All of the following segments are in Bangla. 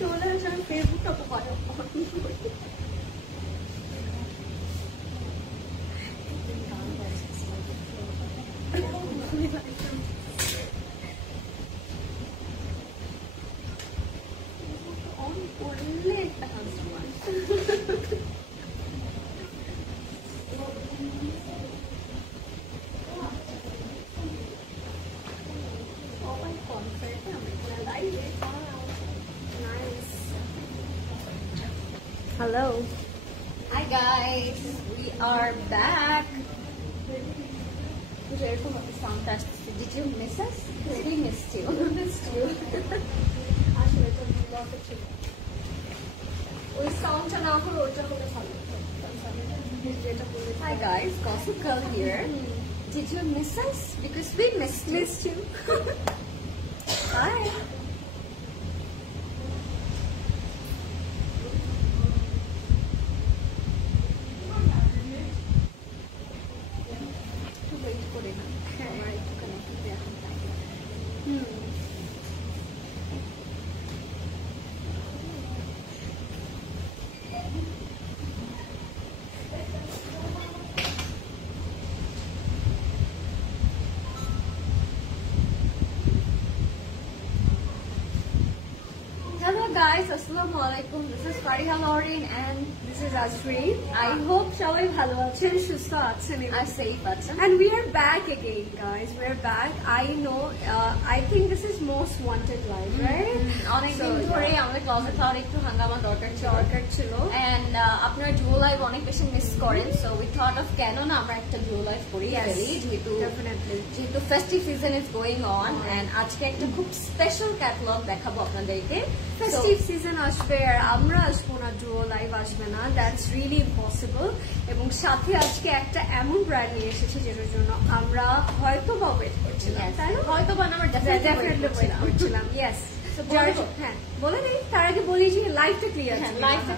চলে আসে আমি ফেসবুকটা তো করলে একটা কাস্টমার সবাই কনসার্টে আমি লাইভে nice Hello. Hi guys, we are back. Did you miss us? We missed you. We missed you. Hi guys, Gossip Girl here. Did you miss us? Because we missed you. Bye. Hello guys, Assalamualaikum. This is Fariha Lauren and This is Azreen. I hope সবাই ভালো আছেন, সুস্থ আছেন আর safe আছেন. And we are back again, guys. We are back. I know. I think this is most wanted live, right? অনেকদিন ধরে আমাদের ক্লোজেট হওয়ার একটু হাঙ্গামা দরকার ছিল. And আপনারা ডুও লাইভ অনেক বেশি মিস করেন, so we thought of কেন না আমরা একটা ডুও লাইভ করি ফেলি, যেহেতু festive season is going on. and আজকে একটা খুব স্পেশাল ক্যাটালগ দেখাবো আপনাদেরকে. ফেস্টিভ সিজন আসবে আর আমরা আসবো না, ডুও লাইভ আসবে না, দ্যাটস রিয়েলি ইম্পসিবল. এবং সাথে আজকে একটা এমন ব্র্যান্ড নিয়ে এসেছি যেটার জন্য আমরা হয়তো বা ওয়েট করছিলাম, তাই না? হয়তো বা আমরা ডেফিনেটলি ওয়েট করছিলাম. ইয়েস, হ্যাঁ বলে নেই তার আগে বলি যে লাইভটা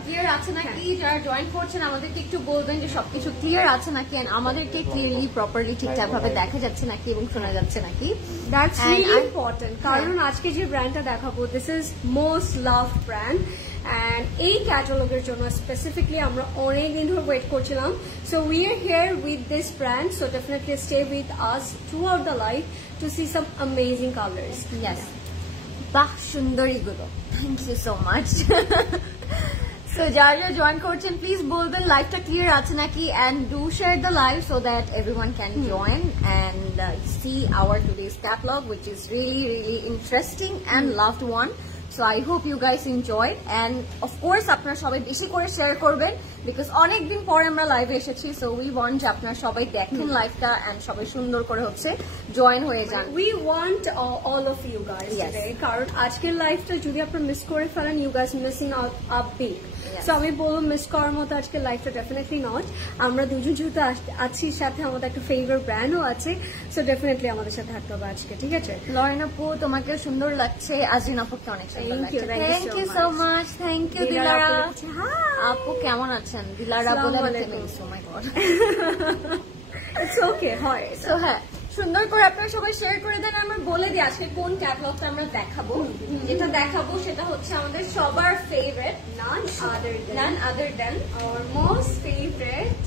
ক্লিয়ার আছে নাকি, যারা জয়েন করছেন আমাদেরকে একটু বলবেন যে সবকিছু ক্লিয়ার আছে নাকি, আমাদেরকে ক্লিয়ারলি প্রপারলি ঠিকঠাক ভাবে দেখা যাচ্ছে নাকি এবং শোনা যাচ্ছে নাকি. দ্যাটস রিয়েলি ইম্পর্টেন্ট, কারণ আজকে যে ব্র্যান্ডটা দেখাবো this is most loved brand. And এই ক্যাটালগের জন্য স্পেসিফিকলি আমরা অনেক দিন ধরে ওয়েট করছিলাম. So we are here with this brand, so definitely stay with us throughout the live to see some amazing colors. Yes. বাহ সুন্দরী গুলো, thank you so much. So যারা জয়েন করছেন প্লিজ বলবেন লাইভটা ক্লিয়ার আছে নাকি, and do share the live so that everyone can join and see our today's catalog, which is really interesting and loved one. So I hope you guys enjoyed, and of course আপনারা সবাই বেশি করে শেয়ার করবেন because অনেক দিন পরে আমরা লাইভে এসেছি. So we want যে আপনারা সবাই দেখেন লাইভটা and সবাই সুন্দর করে হচ্ছে জয়েন হয়ে যান. We want all of you guys today, কারণ আজকের লাইভটা যদি আপনারা মিস করে ফেলেন, you guys missing out a big. So আমি বলবো মিস করার মতো আজকের লাইভটা ডেফিনেটলি নট. আমরা দুজন যেহেতু আছি, সাথে আমাদের একটা ফেভারিট ব্র্যান্ডও আছে, সো ডেফিনেটলি আমাদের সাথে থাকতে হবে আজকে, ঠিক আছে? লরেন আপু তোমাকে সুন্দর লাগছে, আজরিন আপুকে অনেক সুন্দর লাগছে. Thank you so much. Thank you Dilara আপু, কেমন আছেন? দিলারা বলে ও মাই গড, ইটস ওকে, হয়. সো হ্যাঁ, সুন্দর করে আপনারা সবাই শেয়ার করে দেন. আমরা বলে দিই আজকে কোন ক্যাটালগটা আমরা দেখাবো. যেটা দেখাবো সেটা হচ্ছে আমাদের সবার favourite, none other than our most favorite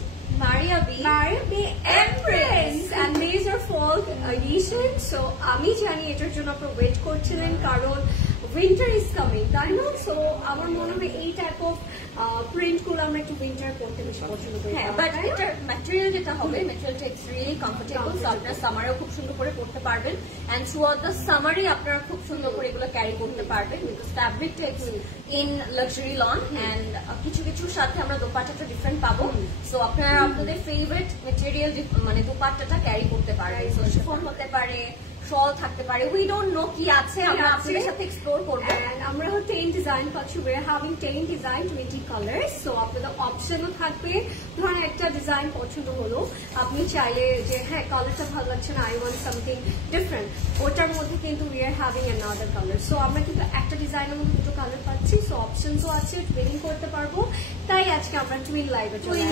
Maria B Empress, and these are fall edition. So আমি জানি এটার জন্য আপনারা ওয়েট করছিলেন, কারণ উইন্টার ইজ কামিং, তাই না? সো আমার মনে হয় এই টাইপ অফ প্রিন্ট গুলো আমরা একটু উইন্টার করতে বেশি পছন্দ করি. হ্যাঁ, বাট এটার ম্যাটেরিয়াল যেটা হবে, ম্যাটেরিয়ালটা ইটস রিয়েলি কমফোর্টেবল, সো আপনারা সামারেও খুব সুন্দর করে পরতে পারবেন, এন্ড থ্রু আউট দ্য সামারই আপনারা খুব সুন্দর করে এগুলো ক্যারি করতে পারবেন বিকজ ফ্যাব্রিকটা it's in luxury lawn, and কিছু কিছুর সাথে আমরা দোপাট্টাটা ডিফারেন্ট পাবো. সো আপনারা আপনাদের ফেভারিট ম্যাটেরিয়াল মানে দোপাট্টাটা ক্যারি করতে পারবেন. সো শিফন হতে পারে, শল থাকতে পারে, উই ডোন্ট নো কি আছে, আমরা আপনাদের সাথে এক্সপ্লোর করব. আমরা 10 ডিজাইন পাচ্ছি, we are having 10 design 20 colours. So আপনাদের অপশনও থাকবে. ধরেন একটা ডিজাইন পছন্দ হলো, আপনি চাইলে যে হ্যাঁ কালারটা ভালো লাগছে না, আই ওয়ান্ট সামথিং ডিফারেন্ট, ওটার মধ্যে কিন্তু we are having another color. So আমরা কিন্তু একটা ডিজাইনের মধ্যে দুটো কালার পাচ্ছি, সো অপশনসও আছে, টুইনিং করতে পারবো. তাই আজকে আমরা টুইন লাইভে চলে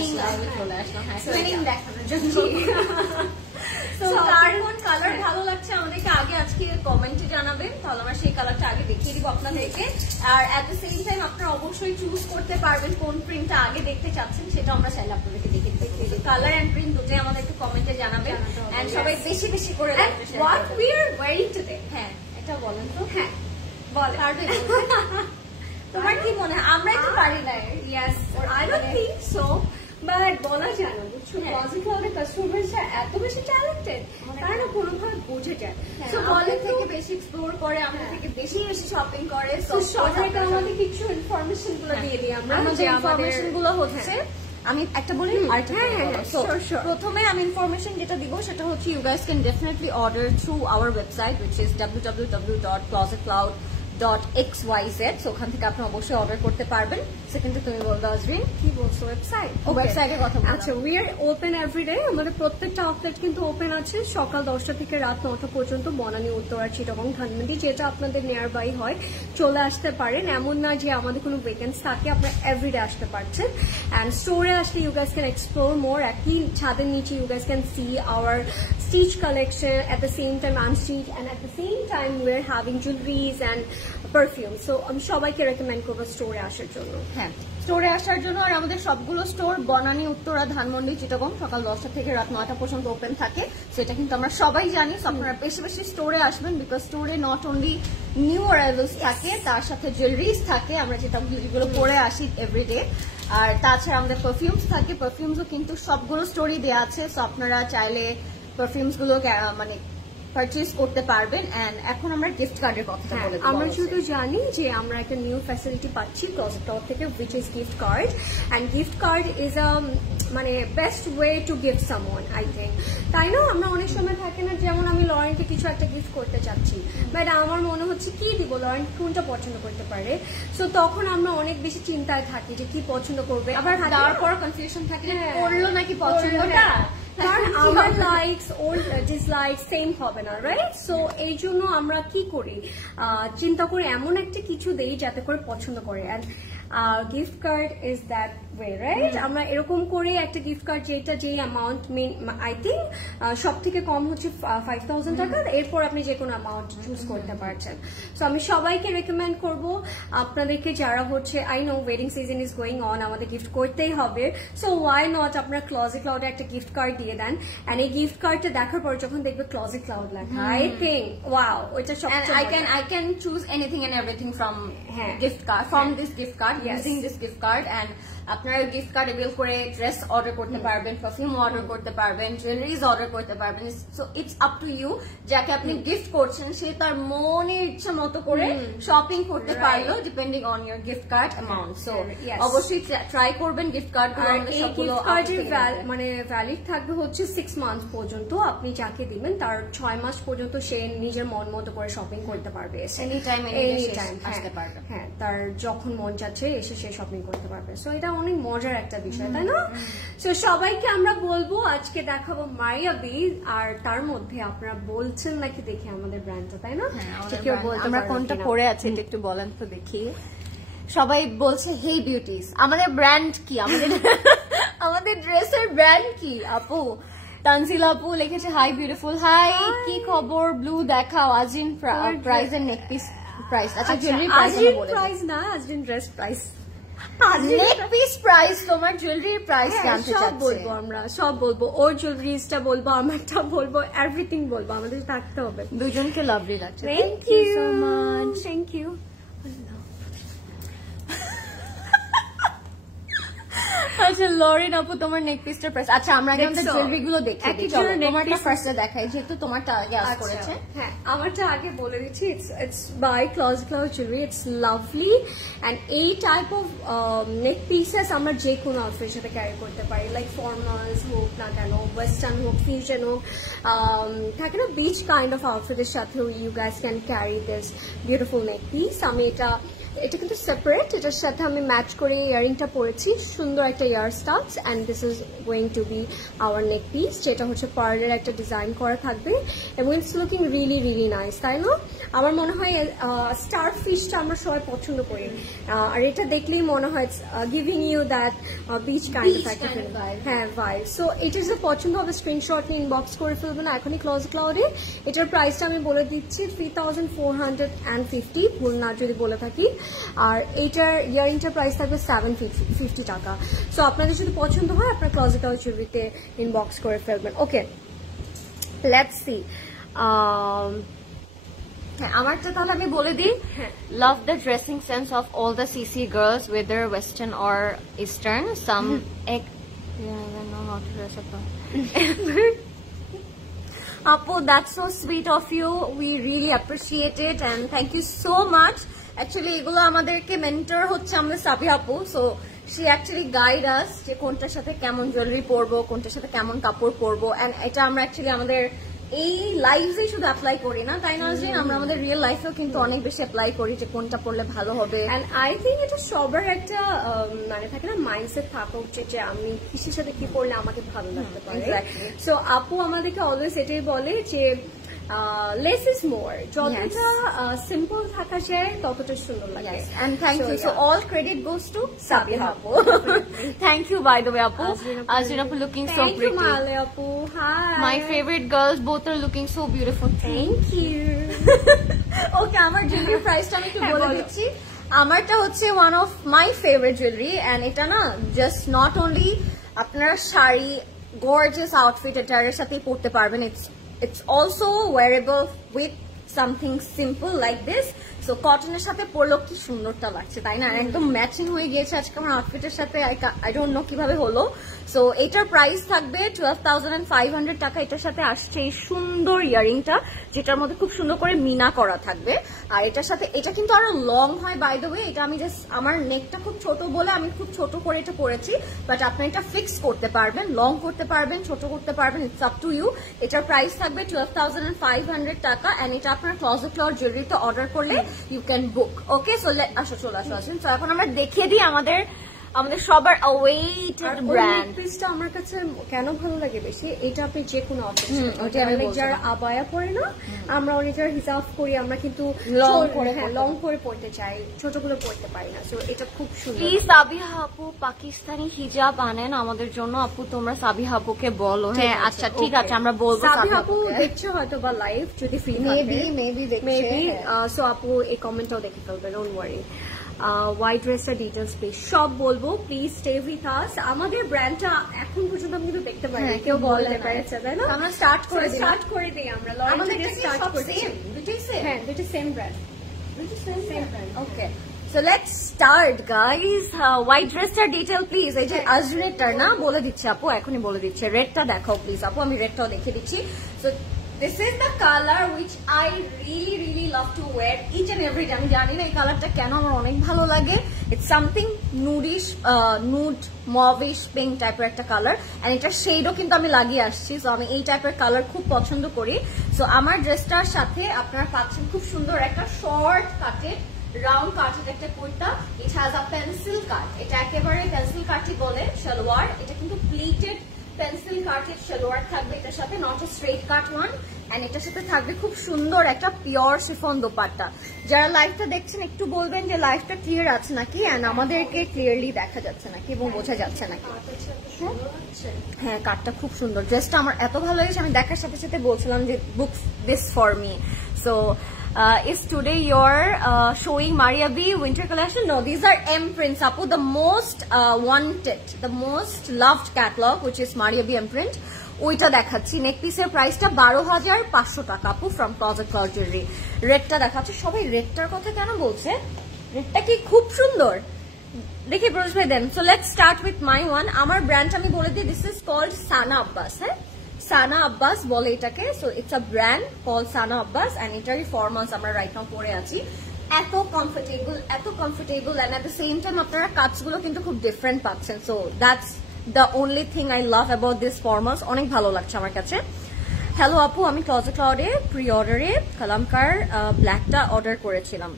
আসলাম. হ্যাঁ, টুইনিং দেখানোর জন্য. কার কোন কালার ভালো লাগছে আমাদেরকে আমাদেরকে কমেন্টে জানাবেন, তাহলে আমরা সেই কালারটা আগে দেখিয়ে দিব আপনাদেরকে। আর এট দ্য সেম টাইম আপনারা অবশ্যই চুজ করতে পারবেন কোন প্রিন্টটা আগে দেখতে চাচ্ছেন, সেটা আমরা চাইলে আপনাদেরকে দেখিয়ে দিই। কালার এন্ড প্রিন্ট দুটোই আমাদেরকে কমেন্টে জানাবেন। এন্ড সবাই বেশি বেশি করে what we are wearing today। হ্যাঁ, এটা বলেন তো। হ্যাঁ বল, তোমার কি মনে হয়? আমরাই তো পারি না। Yes, I don't think so, but বলা যায় না, বুঝছো? ক্লোজেট ক্লাউডের কাস্টমাররা এত বেশি ট্যালেন্টেড, তারা না কোনোভাবে বুঝে যায়। সো আমাদের থেকে বেশি এক্সপ্লোর করে, আমাদের থেকে বেশি বেশি শপিং করে। সো সবাইকে আমাদের কিছু ইনফরমেশন গুলো দিয়ে দিই আমরা। যে ইনফরমেশন গুলো হচ্ছে, আমি একটা বলি প্রথমে আমি ইনফরমেশন যেটা দিব সেটা হচ্ছে you guys can definitely order through our website which is www.closetcloud.xyz। So ওখান থেকে আপনি অবশ্যই অর্ডার করতে পারবেন। সেকেন্ডে তুমি বলতে আজরিন কি বলছো? ওয়েবসাইটের কথা বলছো। আচ্ছা, উই আর ওপেন এভরিডে। আমাদের প্রত্যেকটা আউটলেট কিন্তু ওপেন আছে সকাল 10টা থেকে রাত 9টা পর্যন্ত। বনানী, উত্তরা, চিটাগং, ধানমন্ডি, যেটা আপনাদের নিয়ার বাই হয় চলে আসতে পারেন। এমন না যে আমাদের কোনো ভ্যাকেন্সি থাকে, আপনারা এভরিডে আসতে পারছেন। অ্যান্ড স্টোরে আসলে you guys can explore more. একই ছাদের নিচে you guys can see our stitch collection, at the same time unstitch, and at the same time we are having jewelleries and perfume. So আমি সবাইকে রেকমেন্ড করবো স্টোরে আসার জন্য। হ্যাঁ, স্টোরে আসার জন্য। আর আমাদের সবগুলো স্টোর বনানী, উত্তরা, ধানমন্ডি, চিটাগং সকাল 10টা থেকে রাত 9টা পর্যন্ত ওপেন থাকে। সেটা কিন্তু আমরা সবাই জানি। আপনারা বেশি বেশি স্টোরে আসবেন, বিকজ স্টোরে নট অনলি নিউ অ্যারাইভেলস থাকে, তার সাথে জুয়েলারিজ থাকে, আমরা যেগুলো পরে আসি এভরিডে। আর তাছাড়া আমাদের পারফিউমস থাকে। পারফিউমসও কিন্তু সবগুলো স্টোরি দেওয়া আছে। সো আপনারা চাইলে পারফিউমস গুলো মানে পারচেজ করতে পারবেন। এন্ড এখন আমরা গিফট কার্ডের কথা বলে দিই। আমরা শুধু জানি যে আমরা একটা নিউ ফ্যাসিলিটি পাচ্ছি ক্লোজেট ক্লাউড থেকে, which is gift card, and gift card is a মানে best way to give someone, I think. তাই না? আমরা অনেক সময় থাকে না, যেমন আমি লরেনকে কিছু একটা গিফট করতে চাচ্ছি, বাট আমার মনে হচ্ছে কি দিব, লরেন কোনটা পছন্দ করতে পারে। সো তখন আমরা অনেক বেশি চিন্তায় থাকি যে কি পছন্দ করবে, আবার তারপর কনফিউশন থাকে করলো নাকি পছন্দটা, কারণ আমার লাইকস ওর ডিসলাইক সেম হবে না, রাইট? সো এই জন্য আমরা কি করি, চিন্তা করে এমন একটা কিছু দেই যাতে করে পছন্দ করে। And gift card is that way, right? আমরা এরকম করে একটা গিফট কার্ড যেটা যে অ্যামাউন্ট আই থিঙ্ক সব থেকে কম হচ্ছে 5,000 টাকা, এরপর আপনি যে কোনো অ্যামাউন্ট চুজ করতে পারছেন। সো আমি সবাইকে রেকমেন্ড করব আপনাদেরকে, যারা হচ্ছে I know wedding season is going on, আমাদের গিফট করতেই হবে। সো ওয়াই নট আপনারা ক্লোজেট ক্লাউডে একটা গিফট কার্ড দিয়ে দেন। এন্ড এই গিফট কার্ডটা দেখার পর যখন দেখবে ক্লোজেট ক্লাউড লেখা, আই থিঙ্ক ওয়াও, ওইটা সবচেয়ে I can choose anything and everything from gift card, from this gift card, using this gift card। and আপনারা গিফট কার্ড এভেল করে ড্রেস অর্ডার করতে পারবেন, পারফিউম অর্ডার করতে পারবেন, জুয়েলারিজ অর্ডার করতে পারবেন। So it's up to you, যাকে আপনি গিফট করছেন সে তার মনের ইচ্ছা মতো করে শপিং করতে পারলো, depending on your gift card amount. So অবশ্যই ট্রাই করবেন গিফট কার্ড। এই গিফট কার্ডের মানে ভ্যালিড থাকবে হচ্ছে 6 মান্থ পর্যন্ত। আপনি যাকে দিবেন তার 6 মাস পর্যন্ত সে নিজের মন মতো করে শপিং করতে পারবে, এনি টাইম আসতে পারবে। হ্যাঁ, তার যখন মন চাচ্ছে এসে সে শপিং করতে পারবে। সো এটা অনেক মজার একটা বিষয়, তাই না? সো সবাইকে আমরা বলবো আজকে দেখাবো মারিয়া বি, আর তার মধ্যে আপনারা বলছেন নাকি দেখি আমাদের ব্র্যান্ডটা, তাই না? আমরা কোনটা পরে আছি এটা একটু বলেন তো দেখি। সবাই বলছে হেই বিউটিস, আমাদের ব্র্যান্ড কি, আমাদের ড্রেসের ব্র্যান্ড কি? আপু তানজিলা আপু লিখেছে হাই বিউটিফুল, হাই কি খবর, ব্লু দেখাও, আজরিন প্রাইস এর নেক পিস প্রাইস। আচ্ছা জুয়েলারি প্রাইস না, আজরিন ড্রেস প্রাইস, নেক পিস প্রাইস, তোমার জুয়েলারির প্রাইস জানতে চাচ্ছি। সব বলবো, আমরা সব বলবো, ওর জুয়েলারিজটা বলবো, আমারটা বলবো, এভরিথিং বলবো, আমাদের থাকতে হবে। দুজনকে লাভলি লাগছে। Thank you so much, thank you. আচ্ছা লরেন আপু তোমার নেক পিসটার প্রাইস। আচ্ছা আমরা আগে আমাদের জুয়েলারি গুলো দেখি, তোমারটা ফার্স্টে দেখাই, যেহেতু তোমারটা আগে আস করেছে। হ্যাঁ, আমারটা আগে বলে দিচ্ছি, it's by closet cloud jewellery, it's lovely. And এই টাইপ অফ নেক পিসেস আমরা যে কোনো আউটফিটের সাথে ক্যারি করতে পারি, লাইক ফর্মালস হোক না কেন, ওয়েস্টার্ন হোক, ফিউশন হোক, থাকে না বিচ কাইন্ড অফ আউটফিটের সাথেও you guys can carry this beautiful neck piece. আমি এটা কিন্তু সেপারেট, এটার সাথে আমি ম্যাচ করে ইয়ারিংটা পরেছি, সুন্দর একটা ear studs. And this is going to be our neck piece, যেটা হচ্ছে পার্লের একটা ডিজাইন করা থাকবে। এবং it's looking really really nice, তাই না? আমার মনে হয় স্টার ফিশটা আমরা সবাই পছন্দ করি, আর এটা দেখলেই মনে হয় giving you that beach kind of একটা হ্যাঁ ভাইব। সো এটা যে পছন্দ হবে স্ক্রিনশট নিয়ে ইনবক্স করে ফেলবেন এখনই ক্লোজ ক্লাউডে। এটার প্রাইসটা আমি বলে দিচ্ছি 3450, ভুল না যদি বলে থাকি। আর এইটার ইয়ারিংটার প্রাইস থাকবে 750 টাকা। সো আপনাদের যদি পছন্দ হয় আপনার ক্লোজ ক্লাউড জুয়েলারিতে ইনবক্স করে ফেলবেন। Okay, let's see. আমারটা তাহলে আমি বলে দিই, love the dressing sense of all the CC girls whether western or eastern some এক Apu, that's so sweet of you. We really appreciate it and thank you so much. Actually, এগুলো আমাদেরকে মেন্টর হচ্ছে আমাদের সাবি আপু, so she actually guide us যে কোনটার সাথে কেমন জুয়েলারি পরবো, কোনটার সাথে কেমন কাপড় পরবো, and এটা আমরা অ্যাকচুয়ালি আমাদের এই লাইফে শুধু অ্যাপ্লাই করি না, তাই না যে আমরা আমাদের রিয়েল লাইফেও কিন্তু অনেক বেশি অ্যাপ্লাই করি যে কোনটা পরলে ভালো হবে। এন্ড আই থিঙ্ক এটা সবার একটা মানে থাকে না মাইন্ডসেট থাকা উচিত যে আমি কিসের সাথে কি পরলে আমাকে ভালো লাগতে পারে। সো আপু আমাদেরকে অলওয়েজ এটাই বলে যে less is more, যতটা সিম্পল থাকা যায় ততটা সুন্দর লাগে। And thank you. So all credit goes to Sabiha Apu. Thank you, by the way, Apu. Azrin Apu looking so pretty. Thank you, Male Apu. Hi. My favorite girls, both are looking so beautiful. Thank you. Okay, আমার jewelry price-টা আমি একটু বলে দিচ্ছি। আমারটা হচ্ছে one of my favorite jewelry, and এটা না just not only আপনারা শাড়ি gorgeous outfit এটার সাথেই পরতে পারবেন, it's also wearable with something simple like this. So cotton এর সাথে পরলেও কি সুন্দরটা লাগছে, তাই না? একদম ম্যাচিং হয়ে গিয়েছে আজকে আমার আউটফিটের সাথে। I don't know কিভাবে হলো। সো এটার প্রাইস থাকবে 12,500 টাকা। এটার সাথে আসছে এই সুন্দর ইয়ারিংটা, যেটার মধ্যে খুব সুন্দর করে মিনা করা থাকবে। আর এটার সাথে এটা কিন্তু আরো লং হয়, বাই দ্য ওয়ে। এটা আমি জাস্ট আমার নেকটা খুব ছোট বলে আমি খুব ছোট করে এটা পরেছি, বাট আপনি এটা ফিক্স করতে পারবেন, লং করতে পারবেন, ছোট করতে পারবেন, ইটস আপ টু ইউ। এটার প্রাইস থাকবে 12,500 টাকা, এন্ড এটা আপনার ক্লোজেট ক্লথ জুয়েলারিতে অর্ডার করলে you can book. Okay, so আসো চলে আসেন। তো এখন আমরা দেখিয়ে দিই আমাদের সবার অওয়েটেড ব্র্যান্ড পিসটা। আমার কাছে কেন ভালো লাগে বেশি, এটা আপনি যে কোনো অনেক যারা আবায়া পরে না, আমরা অনেক যারা হিজাব করি, আমরা কিন্তু লং করে পড়তে চাই, ছোটগুলো পড়তে পারি না। সো এটা খুব সুন্দর। প্লিজ সাবিহা আপু পাকিস্তানি হিজাব আনেন আমাদের জন্য। আপু তোমরা সাবিহা আপুকে বলো। হ্যাঁ আচ্ছা ঠিক আছে, আমরা বলবো। সাবিহা আপু দেখছো হয়তো বা লাইভ, যদি ফ্রি মেবি সো আপু এই কমেন্টটাও দেখে ফেলবে, ডোন্ট ওয়ারি। হোয়াইট ড্রেসটা ডিটেলস প্লিজ সব বলবো, প্লিজ স্টে উইথ আস। আমাদের ব্র্যান্ডটা এখন পর্যন্ত আমি কিন্তু দেখতে পারি, কেউ বলতে পারছে, তাই না? আমরা স্টার্ট করে দিই আমরা স্টার্ট করছি। হ্যাঁ, দুটো same brand. Okay, so let's start guys. White ড্রেসটার ডিটেল প্লিজ। এই যে আজরেটটা না বলে দিচ্ছে আপু, এখনই বলে দিচ্ছে। রেডটা দেখাও প্লিজ আপু, আমি রেডটাও দেখিয়ে দিচ্ছি। So this is the color which I really love to wear each and every day. আমি জানি না এই কালারটা কেন আমার অনেক ভালো লাগে। It's something nudish, nude mauvish pink টাইপের একটা কালার, and এটার শেডও কিন্তু আমি লাগিয়ে আসছি। সো আমি এই টাইপের কালার খুব পছন্দ করি। সো আমার ড্রেসটার সাথে আপনারা পাচ্ছেন খুব সুন্দর একটা শর্ট কাটেড রাউন্ড কাটেড একটা kurta. It has a pencil cut, এটা একেবারে পেন্সিল কাটই বলে সালোয়ার। এটা কিন্তু প্লিটেড পেন্সিল কাটেড সালোয়ার থাকবে এটার সাথে, not a straight cut one. And এটার সাথে থাকবে খুব সুন্দর একটা পিওর শিফন দোপাট্টা। যারা লাইভটা দেখছেন একটু বলবেন যে লাইভটা ক্লিয়ার আছে নাকি, এন্ড আমাদেরকে ক্লিয়ারলি দেখা যাচ্ছে নাকি এবং বোঝা যাচ্ছে নাকি। হ্যাঁ, কাটটা খুব সুন্দর। ড্রেসটা আমার এত ভালো লেগেছে, আমি দেখার সাথে সাথে বলছিলাম যে book this for me. So is today you're showing Maria B winter collection? No, these are M prints apu, the most wanted, the most loved catalog, which is Maria B M print. ওইটা দেখাচ্ছি। নেক পিসের প্রাইসটা 12,500 টাকা আপু, ফ্রম ক্লোজেট ক্লথ জুয়েলারি। রেডটা দেখাচ্ছি। সবাই রেডটার কথা কেন বলছে? রেডটা কি খুব সুন্দর, দেখি ব্রোজ ভাই দেন। So let's start with my one. আমার ব্র্যান্ড আমি বলে দিই, this is called Sana Abbas. হ্যাঁ, সানা আব্বাস বলে এটাকে। So it's a brand call Sana Abbas, and এটারই ফরমালস আমরা রাইট নাও পরে আছি। এত comfortable and at the same time আপনারা কাটসগুলো কিন্তু খুব ডিফারেন্ট পাচ্ছেন। So that's the only thing I love about this formals. অনেক ভালো লাগছে আমার কাছে। হ্যালো আপু, আমি ক্লোজেট ক্লাউডে প্রি অর্ডারে কালামকার ব্ল্যাকটা অর্ডার করেছিলাম।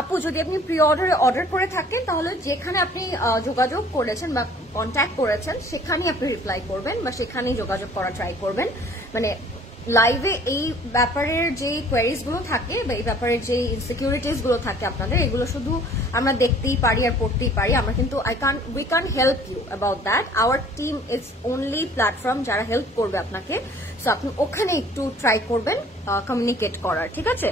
আপু যদি আপনি প্রি অর্ডারে অর্ডার করে থাকেন তাহলে যেখানে আপনি যোগাযোগ করেছেন বা কন্ট্যাক্ট করেছেন সেখানেই আপনি রিপ্লাই করবেন বা সেখানেই যোগাযোগ করা ট্রাই করবেন। মানে লাইভে এই ব্যাপারের যে কোয়ারিজ গুলো থাকে বা এই ব্যাপারের যে ইনসিকিউরিটিস গুলো থাকে আপনাদের, এগুলো শুধু আমরা দেখতেই পারি আর পড়তেই পারি, আমরা কিন্তু we can help you about that. Our team is only platform যারা হেল্প করবে আপনাকে, সো আপনি ওখানে একটু ট্রাই করবেন কমিউনিকেট করার, ঠিক আছে?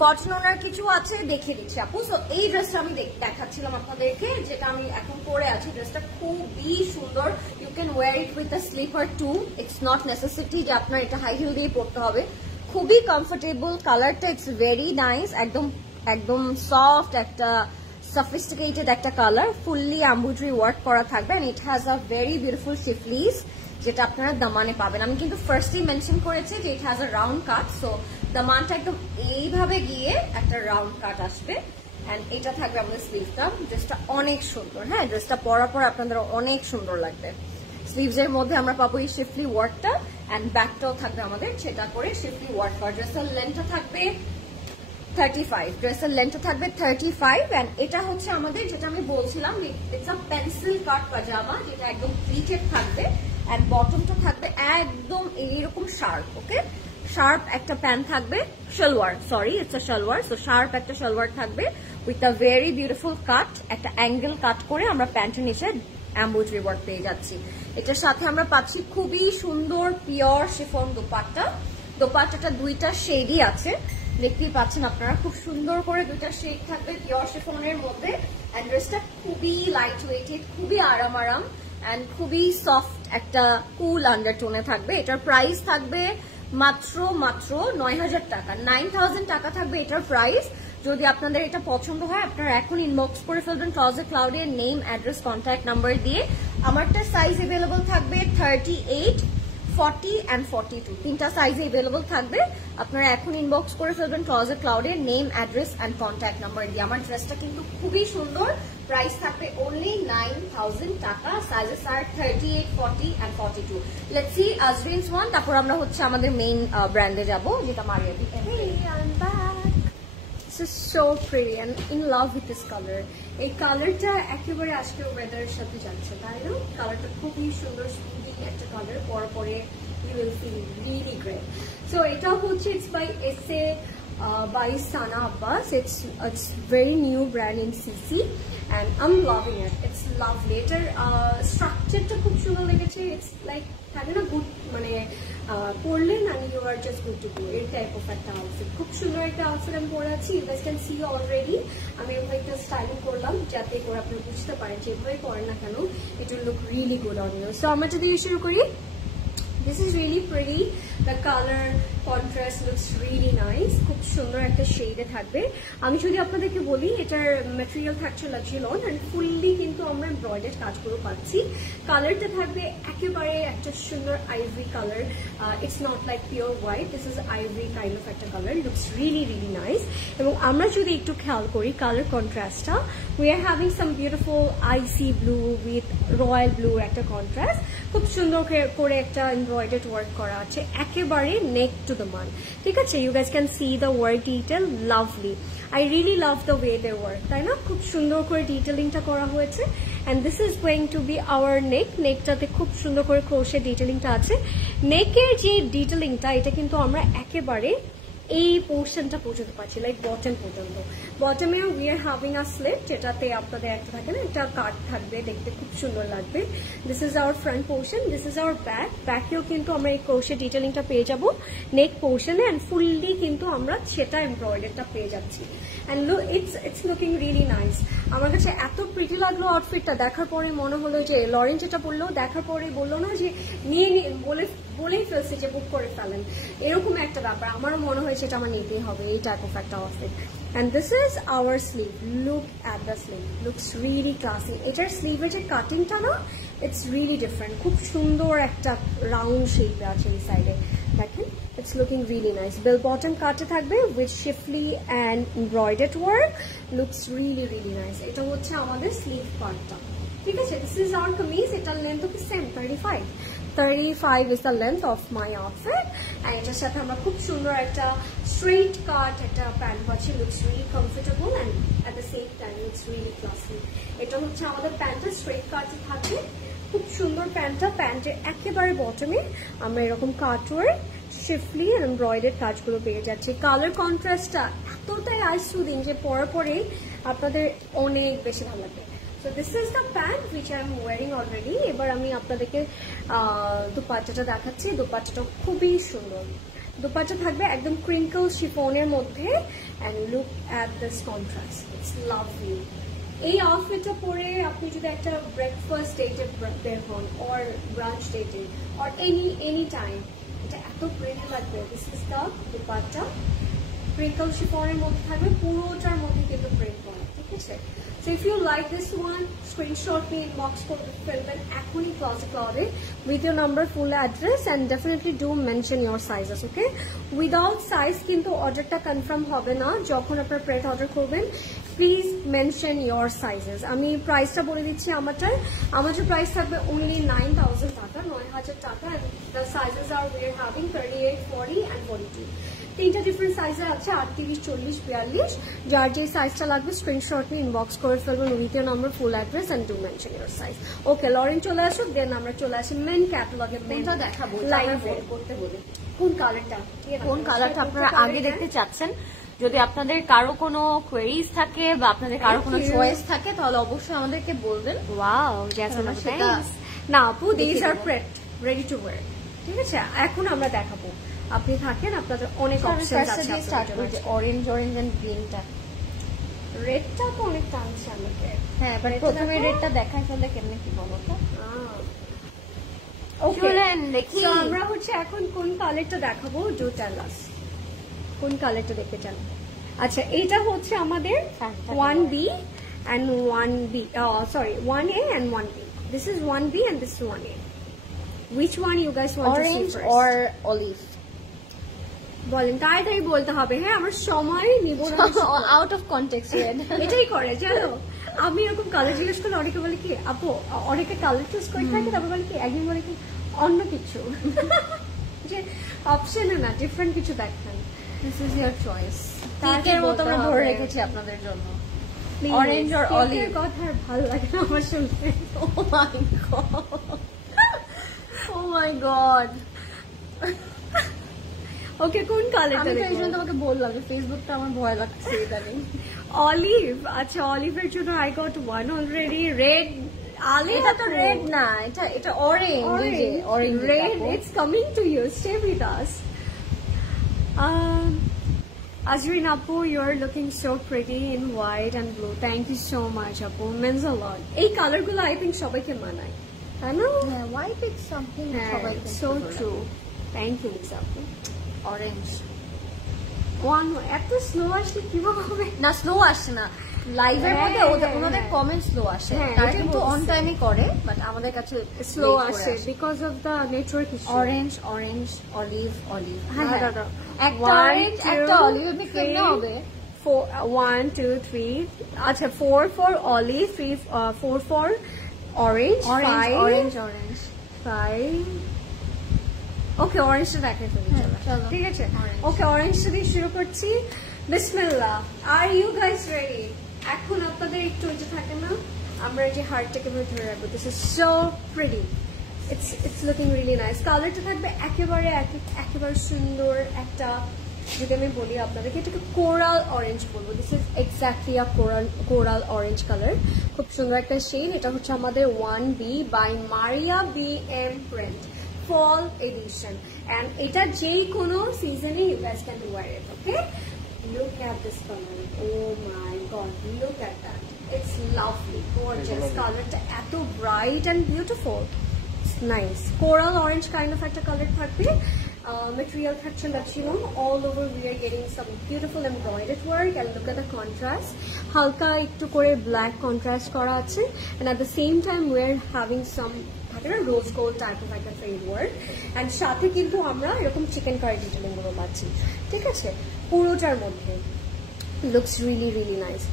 কটন ওনার কিছু আছে দেখিয়ে দিচ্ছি আপু। সো এই ড্রেসটা আমি দেখাচ্ছিলাম আপনাদেরকে, যেটা আমি এখন পরে আছি। ড্রেসটা খুবই সুন্দর, you can wear it with the slipper too, it's not necessity যে আপনার এটা হাই হিল দিয়ে পরতে হবে। খুবই কমফোর্টেবল, কালারটা ইটস ভেরি নাইস, একদম একদম সফট একটা সফিস্টিকেটেড একটা কালার, ফুললি এমব্রয়ডারি ওয়ার্ক করা থাকবে, and it has a very beautiful schifflis যেটা আপনারা দামানে পাবেন। আমি কিন্তু ফার্স্টই মেনশন করেছি যে it has a round cut, so দামানটা একদম এইভাবে গিয়ে একটা রাউন্ড কাট আসবে, এন্ড এটা থাকবে আমাদের স্লিভটা। ড্রেসটা অনেক সুন্দর, হ্যাঁ ড্রেসটা পরার পর আপনাদের অনেক সুন্দর লাগবে। স্লিভস এর মধ্যে আমরা পাবো এই শিফলি ওয়ার্কটা, এন্ড ব্যাকটাও থাকবে আমাদের সেটা করে শিফলি ওয়ার্ক করা। ড্রেসের লেন্থটা থাকবে 35, ড্রেসের লেন্থটা থাকবে 35, এন্ড এটা হচ্ছে আমাদের যেটা আমি বলছিলাম, ইটস আ পেন্সিল কাট পাজামা, যেটা একদম প্লিটেড থাকবে, এন্ড বটমটা থাকবে একদম এইরকম শার্প, ওকে শার্প একটা প্যান্ট থাকবে, salwar, sorry it's a salwar, so sharp একটা সালোয়ার থাকবে উইথ আ ভেরি বিউটিফুল কাট, একটা অ্যাঙ্গেল কাট করে আমরা প্যান্টের নিচে এমব্রয়ডারি ওয়ার্ক পেয়ে যাচ্ছি। এটার সাথে আমরা পাচ্ছি খুবই সুন্দর পিওর শিফন দোপাট্টা। দোপাট্টাটা দুইটা শেডই আছে, দেখতেই পাচ্ছেন আপনারা, খুব সুন্দর করে দুইটা শেড থাকবে পিওর শিফনের মধ্যে, এন্ড ড্রেসটা খুবই লাইট ওয়েটেড, খুবই আরাম এন্ড খুবই সফট একটা কুল আন্ডারটোনে থাকবে। এটার প্রাইস থাকবে মাত্র 9,000 টাকা, 9,000 টাকা থাকবে এটার প্রাইস। যদি আপনাদের এটা পছন্দ হয় আপনারা এখন ইনবক্স করে ফেলবেন ক্লজেট ক্লাউডে, নেম, অ্যাড্রেস, কন্ট্যাক্ট নাম্বার দিয়ে। আমারটা সাইজ अवेलेबल থাকবে 38, 40 and 42, তিনটা সাইজে अवेलेबल থাকবে। আপনারা এখন ইনবক্স করে ফেলবেন ক্লজেট ক্লাউডে, name, address and contact number দিয়ে। আমার ড্রেসটা কিন্তু খুবই সুন্দর, প্রাইস থাকবে অনলি 9,000 টাকা, সাইজেস আর 38, 40 and 42। Let's see Azrin's one, তারপর আমরা হচ্ছে আমাদের মেইন ব্র্যান্ডে যাব, যেটা মারিয়াদি। This is so pretty and in love with this color. এই কালারটা একেবারে আজকে ওয়েদারের সাথে যাচ্ছে, তাই না? কালারটা খুবই সুন্দর, স্মুথিং একটা কালার, পরে you will feel really great. So এটা হচ্ছে it's by SA by Sana Abbas. It's very new brand in CC and I'm loving it. It's lovely. এটার স্ট্রাকচারটা খুব সুন্দর লেগেছে। It's like থাকে না গুড, মানে পরলেন and you are just good to go, এই টাইপ অফ একটা আউটফিট। খুব সুন্দর একটা আউটফিট আমি পরে আছি, you guys can see already। আমি এভাবে একটা স্টাইলিং করলাম যাতে করে আপনি বুঝতে পারেন যে এভাবে পরেন না কেন, it will look really good on you. So আমরা যদি শুরু করি, this is really pretty, the color contrast looks really nice, খুব সুন্দর একটা শেডে থাকবে। আমি যদি আপনাদেরকে বলি এটার ম্যাটেরিয়াল থাকছে লাচিলন এন্ড ফুললি কিন্তু আমরা এমব্রয়ডারি কাজগুলো পাচ্ছি। কালারটা থাকবে একেবারে একটা সুন্দর ivory colour, it's not like pure white, this is ivory kind of একটা colour, looks really really nice. এবং আমরা যদি একটু খেয়াল করি কালার কন্ট্রাস্টটা, we are having some beautiful icy blue with royal blue একটা কন্ট্রাস্ট, খুব সুন্দর করে একটা এমব্রয়ডারি ওয়ার্ক করা আছে একেবারে নেক টু the man, ঠিক আছে? You guys can see the work detail, lovely. I really love the way they work, তাই না? খুব সুন্দর করে ডিটেইলিংটা করা হয়েছে, and this is going to be our neck. নেকটাতে খুব সুন্দর করে ক্রোশে ডিটেইলিংটা আছে। নেকের যে ডিটেইলিংটা এটা কিন্তু আমরা একেবারে এই পোর্শনটা পর্যন্ত পাচ্ছি, লাইক বটম পর্যন্ত। বটমে we are having a slit, যেটাতে আপনাদের একটা থাকে না, একটা কাট থাকবে, দেখতে খুব সুন্দর লাগবে। This is our front portion, this is our back. ব্যাকেও কিন্তু আমরা এই ক্রোশে ডিটেইলিংটা পেয়ে যাব নেক পোর্শনে, অ্যান্ড ফুললি কিন্তু আমরা সেটা এমব্রয়ডারিটা পেয়ে যাচ্ছি। And look, it's looking really nice. আমার কাছে এত প্রিটি লাগলো আউটফিটটা, দেখার পরে মনে হলো যে লরেন যেটা বললো, দেখার পরে বললো না যে বলেই ফেলছে যে বুক করে ফেলেন, এরকম একটা ব্যাপার। আমারও মনে হয়েছে এটা আমার নিতেই হবে, এই টাইপ অফ একটা outfit. And this is our sleeve. Look at the sleeve. Looks really classy. এটার স্লিভের যে কাটিংটা না, it's really different. খুব সুন্দর একটা রাউন্ড শেপ আছে এই সাইডে, দেখেন, it's looking really nice. Bell bottom কাটে থাকবে with shiftly and embroidered work. Looks really really nice. এটা হচ্ছে আমাদের স্লিভ পার্টটা, ঠিক আছে? This is our কামিজ, এটার লেন্থ হচ্ছে same 35। 35 is the length of my outfit. And এটার সাথে আমরা খুব সুন্দর একটা straight cut একটা প্যান্ট পাচ্ছি, looks really comfortable and at the same time looks really classy. এটা হচ্ছে আমাদের প্যান্টটা straight cut থাকবে, খুব সুন্দর প্যান্টটা। প্যান্টের একেবারে বটমে আমরা এরকম কাটওয়ার্ক শিফলি এমব্রয়ডারি কাজগুলো পেয়ে যাচ্ছি। কালার কন্ট্রাস্টটা এতটাই আইসুদিন যে পরে পরে আপনাদের অনেক বেশি ভালো লাগবে। So this is the pant which I am wearing already. এবার আমি আপনাদেরকে দুপাট্টাটা দেখাচ্ছি। দুপাট্টাটা খুবই সুন্দর। দুপাট্টা থাকবে একদম ক্রিঙ্কল শিফনের মধ্যে and look at this contrast. It's lovely. এই আউটফিটটা পরে আপনি যদি একটা ব্রেকফাস্ট ডেটে বের হন or brunch ডেটে or any time, এটা এত প্রিটি লাগবে। This is the dupatta, crinkle শিফনের মধ্যে থাকবে, পুরোটার মধ্যে কিন্তু প্রিন্ট করা, ঠিক আছে? So if you like this one, screenshot me, inbox করে ফেলবেন এখনই Closet Cloud with your number, full address and definitely do mention your sizes, okay? Without size কিন্তু অর্ডারটা কনফার্ম হবে না। যখন আপনারা প্রেট অর্ডার করবেন প্লিজ মেনশন ইয়োর সাইজেস। আমি প্রাইসটা বলে দিচ্ছি। আমাদের প্রাইস থাকবে only 9,000 টাকা, 9,000 টাকা। and the sizes are we are having 38, 40 and 42. তিনটা ডিফারেন্ট সাইজের আছে, 38, 40, 42। যার যে সাইজটা লাগবে স্ক্রিনশট নিয়ে ইনবক্স করে ফেলবেন with your number, full address and do mention your size. Okay Lauren চলে আসুক, দেন আমরা চলে আসি মেন ক্যাটালগে। মেনটা দেখাবো লাইভে করতে বলি কোন কালারটা আপনারা আগে দেখতে চাচ্ছেন। যদি আপনাদের কারো কোনো কোয়েরিজ থাকে বা আপনাদের কারো কোনো চয়েস থাকে তাহলে অবশ্যই আমাদেরকে বলবেন। ওয়াও জ্যাসমিন, না আপু this are ready to wear, ঠিক আছে? এখন আমরা দেখাবো, আপনি থাকেন, আপনাদের অনেক অপশনস আছে। স্টার্ট করছি অরেঞ্জ এন্ড গ্রিনটা। রেডটা তো অনেক টানছে আমাকে। হ্যাঁ, বাট প্রথমে রেডটা দেখাই ফেললে কেমনে কি বলো তো? ওকে দেখি আমরা হচ্ছে এখন কোন কালারটা দেখাবো। ডু টেল আস কোন কালারটা দেখতে চান। আচ্ছা এটা হচ্ছে আমাদের 1B and 1B, sorry 1A and 1B. This is 1B and this is 1A. Which one you guys want orange to see first? or olive? বলেন, তাই বলতে হবে। হ্যাঁ, আমার সময় নিব না। আউট অফ কনটেক্সট রেড এটাই করে জানো। আমি এরকম কালার জিজ্ঞেস করলে অনেকে বলে কি আপু, অনেকে কালার চুজ করে থাকে, তারপর বলে কি একদিন বলে কি অন্য কিছু, যে অপশনে না ডিফারেন্ট কিছু দেখেন। This is your choice. কেকের মতো আমরা ভরে রেখেছি আপনাদের জন্য। অরেঞ্জ আর অলিভ কথা আর ভালো লাগে না আমার শুনতে। ও my god, O my god. ওকে কোন কালারটা দেখব? আমি তোমাকে বললাম যে ফেসবুকটা আমার ভয় লাগছে ইদানিং। অলিভ। আচ্ছা অলিভের জন্য I got one already. Red এটা তো রেড না, এটা orange. Orange red, it's coming to you, stay with us. Azreen Apu, you're looking so pretty in white and blue. Thank you so much, Apu. Means a lot. এই কালারগুলো I think সবাইকে মানায়, তাই না? হ্যাঁ, white is something সবাইকে। So true. Thank you, Apu. Orange. এত স্লো আসলে কিভাবে হবে? না স্লো আসে না, লাইভের মধ্যে ওনাদের কমেন্ট স্লো আসে। তারা কিন্তু অন টাইমে করে, বাট আমাদের কাছে স্লো আসে because of the network issue. Orange, olive. হ্যাঁ দাদা, একটা অরেঞ্জ একটা অলিভ আপনি কেমনে হবে? 1 2 3 আচ্ছা 4 for olive, 4 for orange, 5 ওকে অরেঞ্জটা দেখাই ফেলি। ঠিক আছে, ওকে অরেঞ্জটা দিয়ে শুরু করছি। বিসমিল্লাহ। Are you guys ready? এখন আপনাদের একটু ওইটা থাকে না, আমরা যে হার্টটাকে ধরে রাখবো। This is so pretty, it's looking really nice. কালারটা থাকবে একেবারে সুন্দর একটা, যদি আমি বলি আপনাদেরকে এটাকে কোরাল অরেঞ্জ বলবো। This is exactly a coral orange colour, খুব সুন্দর একটা শেড। এটা হচ্ছে আমাদের 1B by Maria BM print fall edition, and এটা যেই কোনো সিজনে you guys can wear it. Okay, look at this color. Oh my god, look at that. It's lovely, gorgeous. Colorটা এত bright and beautiful. It's nice. Coral orange kind of একটা color থাকবে। Material থাকছে maximum all over. We are getting some beautiful embroidered work, and look at the contrast. হালকা একটু করে black contrast করা আছে, and at the same time we are having some rose gold type of like a fade work, and সাথে কিন্তু আমরা এরকম চিকেন কারি ডিটেইলিং গুলো পাচ্ছি। ঠিক আছে, পুরোটার মধ্যে looks really nice.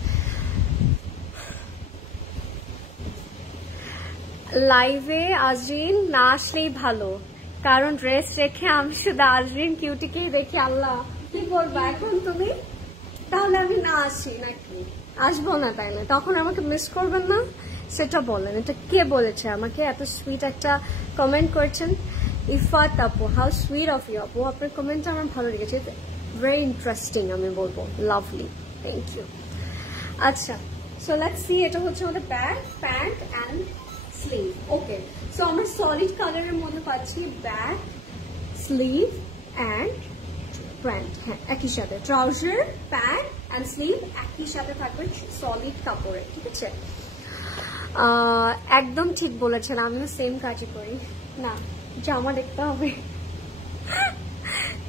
লাইভে আজরিন না আসলেই ভালো, কারণ ড্রেস রেখে আমি শুধু আজরিন কিউটিকেই দেখি। আল্লাহ, কি বলবো এখন তুমি? তাহলে আমি না আসি নাকি? আসবো না তাই না? তখন আমাকে মিস করবেন না সেটা বলেন। এটা কে বলেছে আমাকে? এত সুইট একটা কমেন্ট করছেন ইফাত আপু, হাউ সুইট অফ ইউ আপু। আপনার কমেন্টটা আমার ভালো লেগেছে, ভেরি ইন্টারেস্টিং আমি বলবো, লাভলি, থ্যাংক ইউ। আচ্ছা, সো লেটস সি, এটা হচ্ছে আমাদের back, pant and sleeve. Okay, so আমরা সলিড কালারের মধ্যে পাচ্ছি ব্যাক, স্লিভ অ্যান্ড প্যান্ট। হ্যাঁ, একই সাথে ট্রাউজার, প্যান্ট অ্যান্ড স্লিভ একই সাথে থাকবে সলিড কাপড়ের, ঠিক আছে? একদম ঠিক বলেছেন, আমিও সেম কাজই করি। না, জামা দেখতে হবে।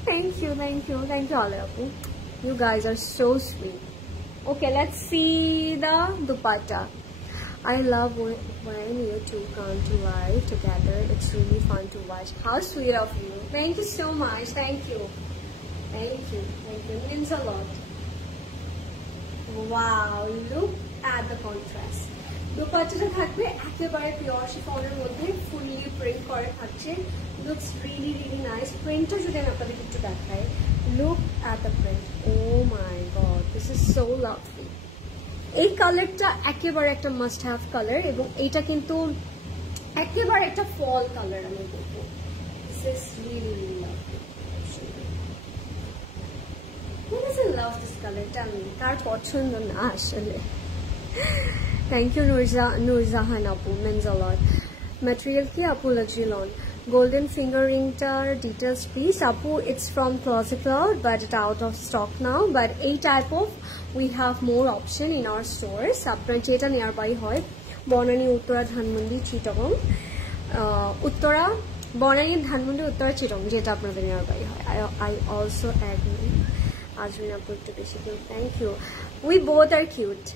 Thank you, thank you, thank you all আপু, you guys are so sweet. Okay, let's see the dupatta. I love when you two come to live together. It's really fun to watch. How sweet of you. Thank you so much. Thank you. Thank you. Thank you. It means a lot. Wow, look at the contrast. দুপাট্টাটা থাকবে একেবারে পিওর শিফনের মধ্যে, ফুললি প্রিন্ট করে থাকছে। Looks really really nice. প্রিন্টটা যদি আমি আপনাদের একটু দেখাই, look at the print, oh my god, this is so lovely. এই কালারটা একেবারে একটা মাস্ট হ্যাভ কালার, এবং এইটা কিন্তু একেবারে একটা ফল কালার আমি বলবো। This is really really lovely. Who doesn't love this color? Tell me, কার পছন্দ না আসলে? Thank you, Nurzahan Apu, means a lot. Material ki Apu Lajilon. Golden finger ring tar details please. Apu, it's from Closet Cloud, but it's out of stock now. But a type of, we have more option in our stores. Apnar jeta nearby hoy, Bonani Uttara Dhanmondi Chittagong. Uttara Bonani Dhanmondi Uttara Chittagong jeta apnader nearby hoy. I also agree. Ajrin Apu ekটু বেশি cute. Thank you. We both are cute.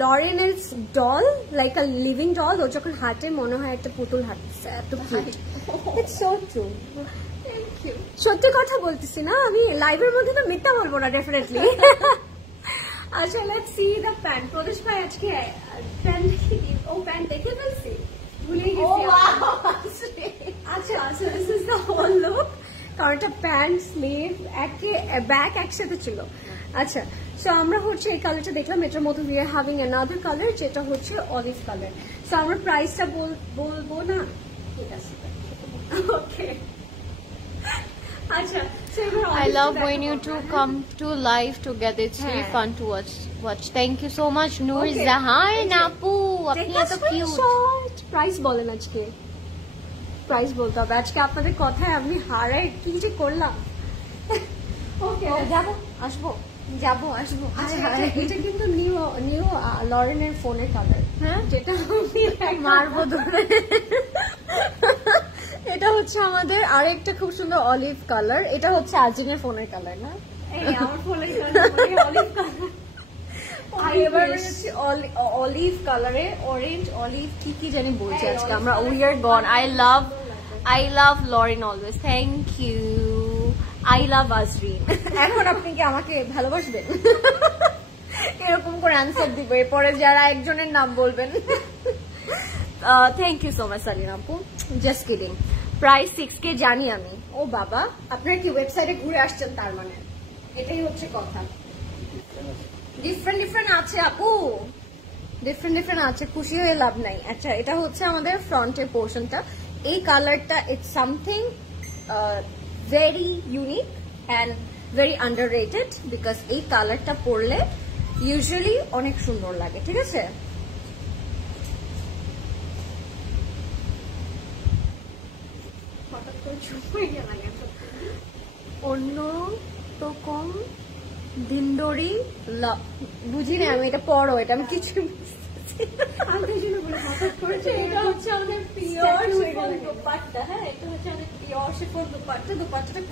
Lauren is doll, like a living doll. ও যখন হাঁটে মনে হয় একটা পুতুল হাঁটছে, এত cute. It's so true. Thank you. সত্যি কথা বলতেছি না আমি, লাইভের মধ্যে তো মিথ্যা বলবো না ডেফিনেটলি। আচ্ছা, let's see the pant. Prodesh ভাই আজকে প্যান্ট দেখে ফেলছি, ভুলে গেছি। আচ্ছা, so this is the whole look, কারণ এটা প্যান্ট, স্লিভ, ব্যাক একসাথে ছিল। আচ্ছা, সো আমরা হচ্ছে এই কালারটা দেখলাম, এটার মধ্যে we are having another colour যেটা হচ্ছে অলিভ কালার। সো আমরা প্রাইসটা বলবো না, ঠিক আছে? ওকে, আচ্ছা। I love when you two come to live together. It's really fun to watch. Thank you so much, Noor Zahan Apu. আপনি এত কিউট। প্রাইস বলেন আজকে, প্রাইস বলতে হবে আজকে। আপনাদের কথায় আমি হারাই কি যে করলাম। ওকে, যাবো, আসবো, যাবো, আসবো। এটা কিন্তু নিউ লরেনের ফোনের কালার, হ্যাঁ, যেটা মারবো ধরে। এটা হচ্ছে আমাদের আরেকটা খুব সুন্দর অলিভ কালার, এটা হচ্ছে আজিনের ফোনের কালার না? আমার ফোনের কালার অলিভ কালার। এবার অলিভ কালারে, অরেঞ্জ অলিভ কি জানি বলছি আজকে আমরা। We are gone. I love Lauren always. Thank you. I love Azreen. এখন আপনি কি আমাকে ভালোবাসবেন? এরকম করে অ্যান্সার দিব, এরপরে যারা একজনের নাম বলবেন। Thank you so much Salin আপু, জাস্ট কিডিং। প্রাইস 6K জানি আমি। ও বাবা, আপনারা কি ওয়েবসাইটে ঘুরে আসছেন তার মানে? এটাই হচ্ছে কথা। ডিফারেন্ট আছে আপু, ডিফারেন্ট আছে, খুশি হয়ে লাভ নাই। আচ্ছা, এটা হচ্ছে আমাদের ফ্রন্টের পোর্শনটা। এই কালারটা it's something very unique and very underrated, because এই কালারটা পরলে ইউজুয়ালি অনেক সুন্দর লাগে, ঠিক আছে? অন্য রকম দিনদরি বুঝি না আমি, এটা পড়ো, এটা আমি কিছু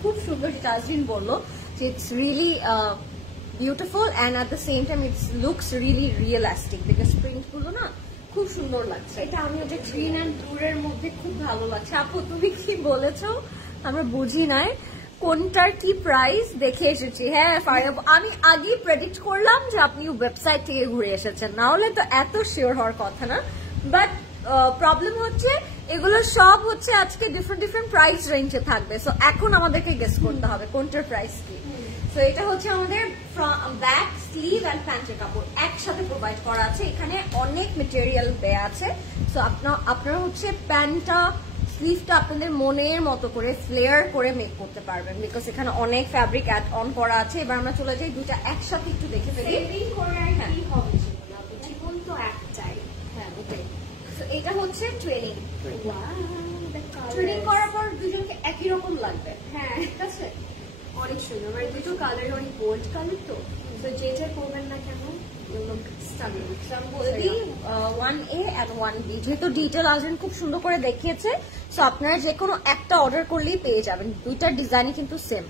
খুব সুন্দর, যেটা আজরিন বললো যে it's really beautiful and at the same time it's looks really realistic, because print গুলো না খুব সুন্দর লাগছে। এটা আমি ওটা গ্রিন অ্যান্ড ব্লুর মধ্যে খুব ভালো লাগছে। আপু তুমি কি বলেছো আমরা বুঝি নাই, কোনটার কি প্রাইস দেখে এসেছি। হ্যাঁ, আমি আগেই প্রেডিক্ট করলাম যে আপনি ওয়েবসাইট থেকে ঘুরে এসেছেন, না হলে তো এত শিওর হওয়ার কথা না। বাট প্রবলেম হচ্ছে এগুলো সব হচ্ছে আজকে ডিফারেন্ট প্রাইস রেঞ্জে থাকবে। সো এখন আমাদেরকে গেস করতে হবে কোনটার প্রাইস কি। সো এটা হচ্ছে আমাদের ব্যাক, স্লিভ এন্ড প্যান্টের কাপড় একসাথে প্রোভাইড করা আছে। এখানে অনেক মেটেরিয়াল দেয়া আছে। সো আপনারা হচ্ছে প্যান্টটা, স্লিভটা আপনাদের মনের মতো করে ফ্লেয়ার করে মেক করতে পারবেন, বিকজ এখানে অনেক ফ্যাব্রিক অ্যাড অন করা আছে। এবার আমরা চলে যাই দুইটা একসাথে একটু দেখে ফেলি। জীবন তো একটাই। হ্যাঁ ওটাই। তো এটা হচ্ছে ট্রেনিং করার পর দুজনকে একই রকম লাগবে। হ্যাঁ ঠিক আছে, অনেক সুন্দর। মানে দুটো কালার অনেক বোল্ড কালার, তো যেটা করবেন না কেন যেহেতু ডিটেল আসবেন খুব সুন্দর করে দেখিয়েছে। সো আপনারা যে কোনো একটা অর্ডার করলেই পেয়ে যাবেন। দুইটার ডিজাইনই কিন্তু সেম।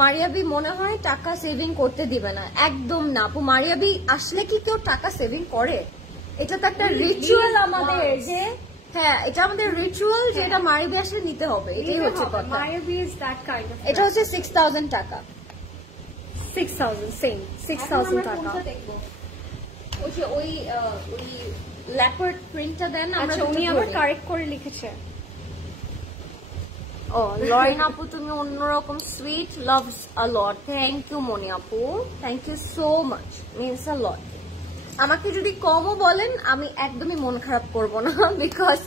মারিয়াবি মনে হয় টাকা সেভিং করতে দিবে না, একদম না আপু। মারিয়াবি আসলে কি কেউ টাকা সেভিং করে? এটা তো একটা রিচুয়াল আমাদের, যে হ্যাঁ এটা আমাদের রিচুয়াল, যে এটা মারিয়াবি আসলে নিতে হবে, এটাই হচ্ছে কথা। এটা হচ্ছে 6000 টাকা। 6000 সেম 6000 টাকা। ওই ল্যাপার্ড প্রিন্টটা দেন। আচ্ছা উনি আবার কারেক্ট করে লিখেছে। ও লরেন আপু তুমি অন্যরকম, sweet, loves a lot. Thank you Moni আপু, thank you so much, means a lot. আমাকে যদি কমও বলেন আমি একদমই মন খারাপ করব না, বিকজ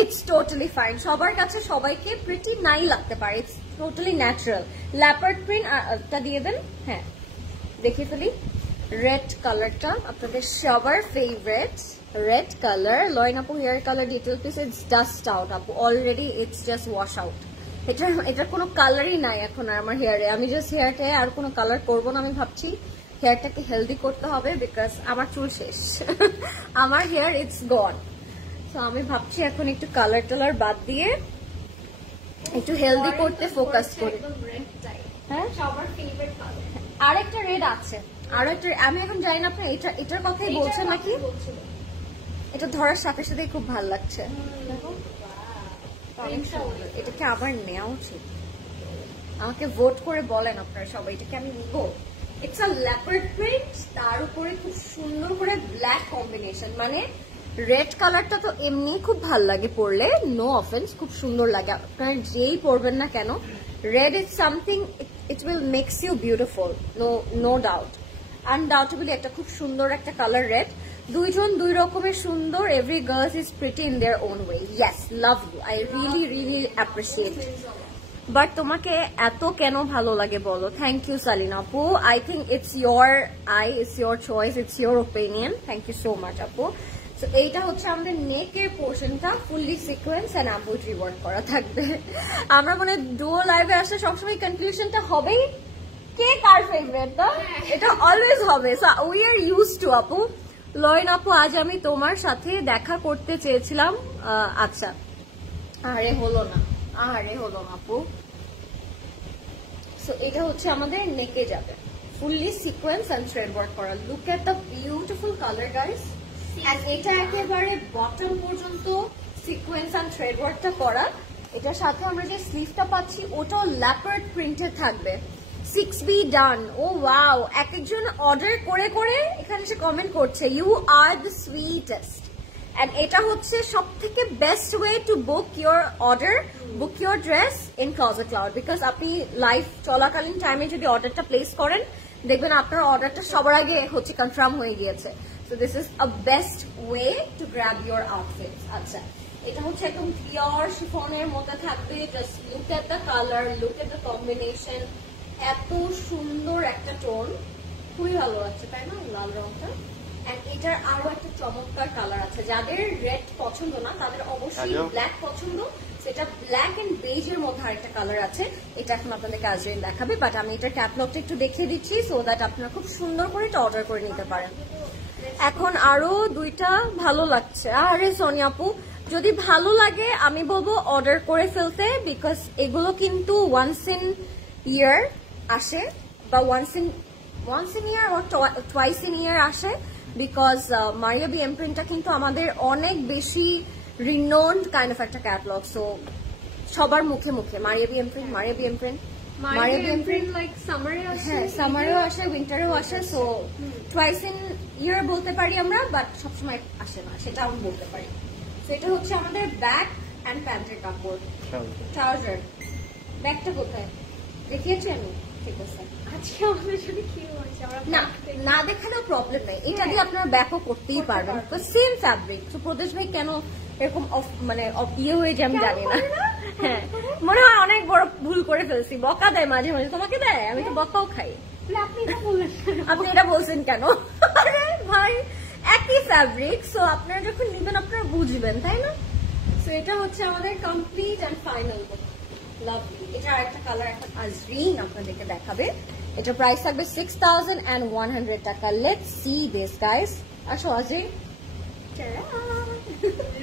ইটস টোটালি ফাইন। সবার কাছে সবাইকে প্রিটি নাই লাগতে পারে, ইটস টোটালি ন্যাচারাল। ল্যাপার্ড প্রিন্টটা দিয়ে দেন। হ্যাঁ দেখে ফেলি। রেড কালারটা আপনাদের সবার ফেভারিট রেড কালার। লরেন আপু hair colour detail piece, it's dust out আপু, already it's just wash out. এটার কোনো কালারই নাই এখন আর আমার হেয়ারে। আমি জাস্ট হেয়ারটায় আর কোনো কালার করবো না। আমি ভাবছি হেয়ারটাকে হেলদি করতে হবে, বিকজ আমার চুল শেষ, আমার হেয়ার ইটস গন। তো আমি ভাবছি এখন একটু কালার টালার বাদ দিয়ে একটু হেলদি করতে ফোকাস করি। হ্যাঁ সবার ফেভারিট কালার। আরেকটা রেড আছে, আরো একটা, আমি এখন জানি না আপনি এটার কথাই বলছেন নাকি। এটা ধরার সাথে সাথে খুব ভালো লাগছে। এটাকে আবার নেওয়া উচিত। আমাকে ভোট করে বলেন আপনারা সবাই, এটাকে আমি নিবো। ইটস আ লেপার্ড প্রিন্ট, তার উপরে খুব সুন্দর করে ব্ল্যাক কম্বিনেশন। মানে রেড কালারটা তো এমনি খুব ভাল লাগে পরলে, নো অফেন্স, খুব সুন্দর লাগে। আপনারা যেই পরবেন না কেন, red is something, it will makes you beautiful, no doubt. Undoubtably একটা খুব সুন্দর একটা কালার রেড। দুইজন দুই রকমের সুন্দর। Every girls is pretty in their own way. Yes, love you, I really really appreciate. But তোমাকে এত কেন ভালো লাগে বলো? থ্যাংক ইউ সালিনা আপু, I think it's your it's your choice, it's your opinion. Thank you so much আপু। তো এইটা হচ্ছে আমাদের নেকের পোর্শনটা fully sequence and embroidery work করা থাকবে। আমরা মানে ডুও লাইভে আসলে সবসময় কনফিউশনটা হবেই, কে কার ফেভারিট, না এটা অলওয়েজ হবে। So we are use to আপু। লরেন আপু আজ আমি তোমার সাথে দেখা করতে চেয়েছিলাম। আচ্ছা, আরে হলো না আপু। সো এটা হচ্ছে আমাদের নেকে যাবে, fully sequence and thread work করা। Look at the beautiful colour guys. And এটা একেবারে বটম পর্যন্ত সিকোয়েন্স এন্ড থ্রেড ওয়ার্কটা করা। এটার সাথে আমরা যে স্লিভটা পাচ্ছি ওটাও ল্যাপার্ড প্রিন্টে থাকবে। 6B ডান। ও ওয়াও, এক একজন অর্ডার করে করে এখানে সে কমেন্ট করছে, you are the sweetest. And এটা হচ্ছে সব থেকে best way to book your order, book your dress in Closet Cloud. Because আপনি লাইভ চলাকালীন টাইমে যদি অর্ডারটা প্লেস করেন, দেখবেন আপনার অর্ডারটা সবার আগে হচ্ছে কনফার্ম হয়ে গিয়েছে। So this is a best way two grab your outfits. আচ্ছা, এটা হচ্ছে একদম পিওর শিফনের মধ্যে থাকবে। Just look at the colour, look at the combination. এত সুন্দর একটা টোন, খুবই ভালো লাগছে তাই না লাল রংটা। এন্ড এটার আরো একটা চমৎকার কালার আছে। যাদের রেড পছন্দ না তাদের অবশ্যই ব্ল্যাক পছন্দ। সেটা ব্ল্যাক এন্ড বেজের মধ্যে আরেকটা কালার আছে, এটা এখন আপনাদেরকে আজরিন দেখাবে। বাট আমি এটার ক্যাটালগটা একটু দেখিয়ে দিচ্ছি, সো দ্যাট আপনারা খুব সুন্দর করে এটা অর্ডার করে নিতে পারেন। এখন আরো দুইটা ভালো লাগছে। আরে সোনিয়া আপু, যদি ভালো লাগে আমি বলবো অর্ডার করে ফেলতে, বিকজ এগুলো কিন্তু ওয়ান্স ইন ইয়ার আসে, বা once in year or twice in year আসে। বিকজ মারিয়াবি এমপ্রিন্টটা কিন্তু আমাদের অনেক বেশি রিনোন্ড কাইন্ড অফ একটা ক্যাটালগ। সো সবার মুখে মুখে মারিয়াবি এমপ্রিন্ট লাইক সামারে আসে, হ্যাঁ সামারেও আসে, উইন্টারেও আসে। সো টুয়াইস ইন ইয়ার বলতে পারি আমরা, বাট সবসময় আসে না, সেটা আমি বলতে পারি। তো এটা হচ্ছে আমাদের ব্যাক এন্ড প্যান্টের কাপড়, ট্রাউজার। ব্যাকটা কোথায় দেখিয়েছি আমি? ঠিক আছে, আজকে আমাদের জন্য কি হচ্ছে আমরা না দেখালেও প্রবলেম নাই, এটা দিয়ে আপনারা ব্যাকও করতেই পারবেন, সেম ফ্যাব্রিক। তো প্রদেশ ভাই কেন এরকম মানে ইয়ে হয়ে যায় আমি জানি না। হ্যাঁ, মনে হয় অনেক বড় ভুল করে ফেলছি, বকা দেয় মাঝে মাঝে। তোমাকে দেয়? আমি তো বকাও খাই। আপনি এটা বললেন, আপনি এটা বলছেন কেন? আরে ভাই একই ফ্যাব্রিক, সো আপনারা যখন নেবেন আপনারা বুঝবেন, তাই না? সো এটা হচ্ছে আমাদের complete and final look. Lovely. এটার একটা কালার এখন আজরিন আপনাদেরকে দেখাবে। এটা প্রাইস থাকবে 6100 টাকা। Let's see this guys. আসো Azrin,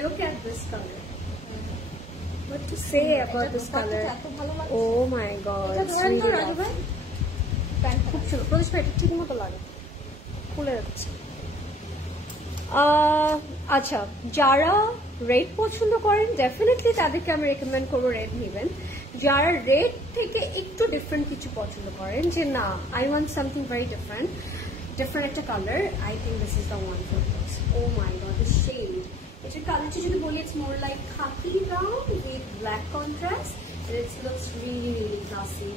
look at this color. What to say about this color? Oh my god, it's really lovely. খুব সুন্দর। প্রদেশ ভাই এটা ঠিক মতো লাগে, খুলে যাচ্ছে। আচ্ছা, যারা রেড পছন্দ করেন ডেফিনেটলি তাদেরকে আমি রেকমেন্ড করবো রেড নেবেন। যারা রেড থেকে একটু ডিফারেন্ট কিছু পছন্দ করেন, যে না I want something very different একটা colour, I think this is the one for this. Oh my god, the shade, এটার কালারটা যদি বলি it's more like khaki brown with black contrast, and it looks really really classy.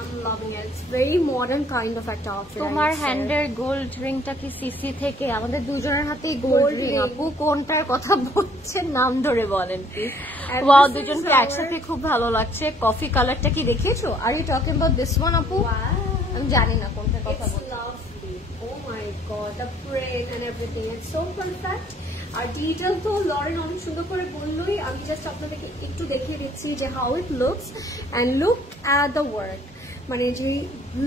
I'm loving it. It's very modern kind of একটা outfit. তোমার হ্যান্ডের গোল্ড রিংটা কি সিসি থেকে? আমাদের দুজনের হাতেই গোল্ড রিং। আপু কোনটার কথা বলছেন নাম ধরে বলেন প্লিজ। ওয়াও, দুজনকে একসাথে খুব ভালো লাগছে। কফি কালারটা কি দেখিয়েছো? Are you talking about this one আপু? আমি জানি না কোনটার কথা বলছো। Oh my god, the print and everything, it's so perfect. আর ডিটেল তো লরেন অনেক সুন্দর করে বললোই, আমি জাস্ট আপনাদেরকে একটু দেখিয়ে দিচ্ছি যে how it looks and look at the work. মানে যে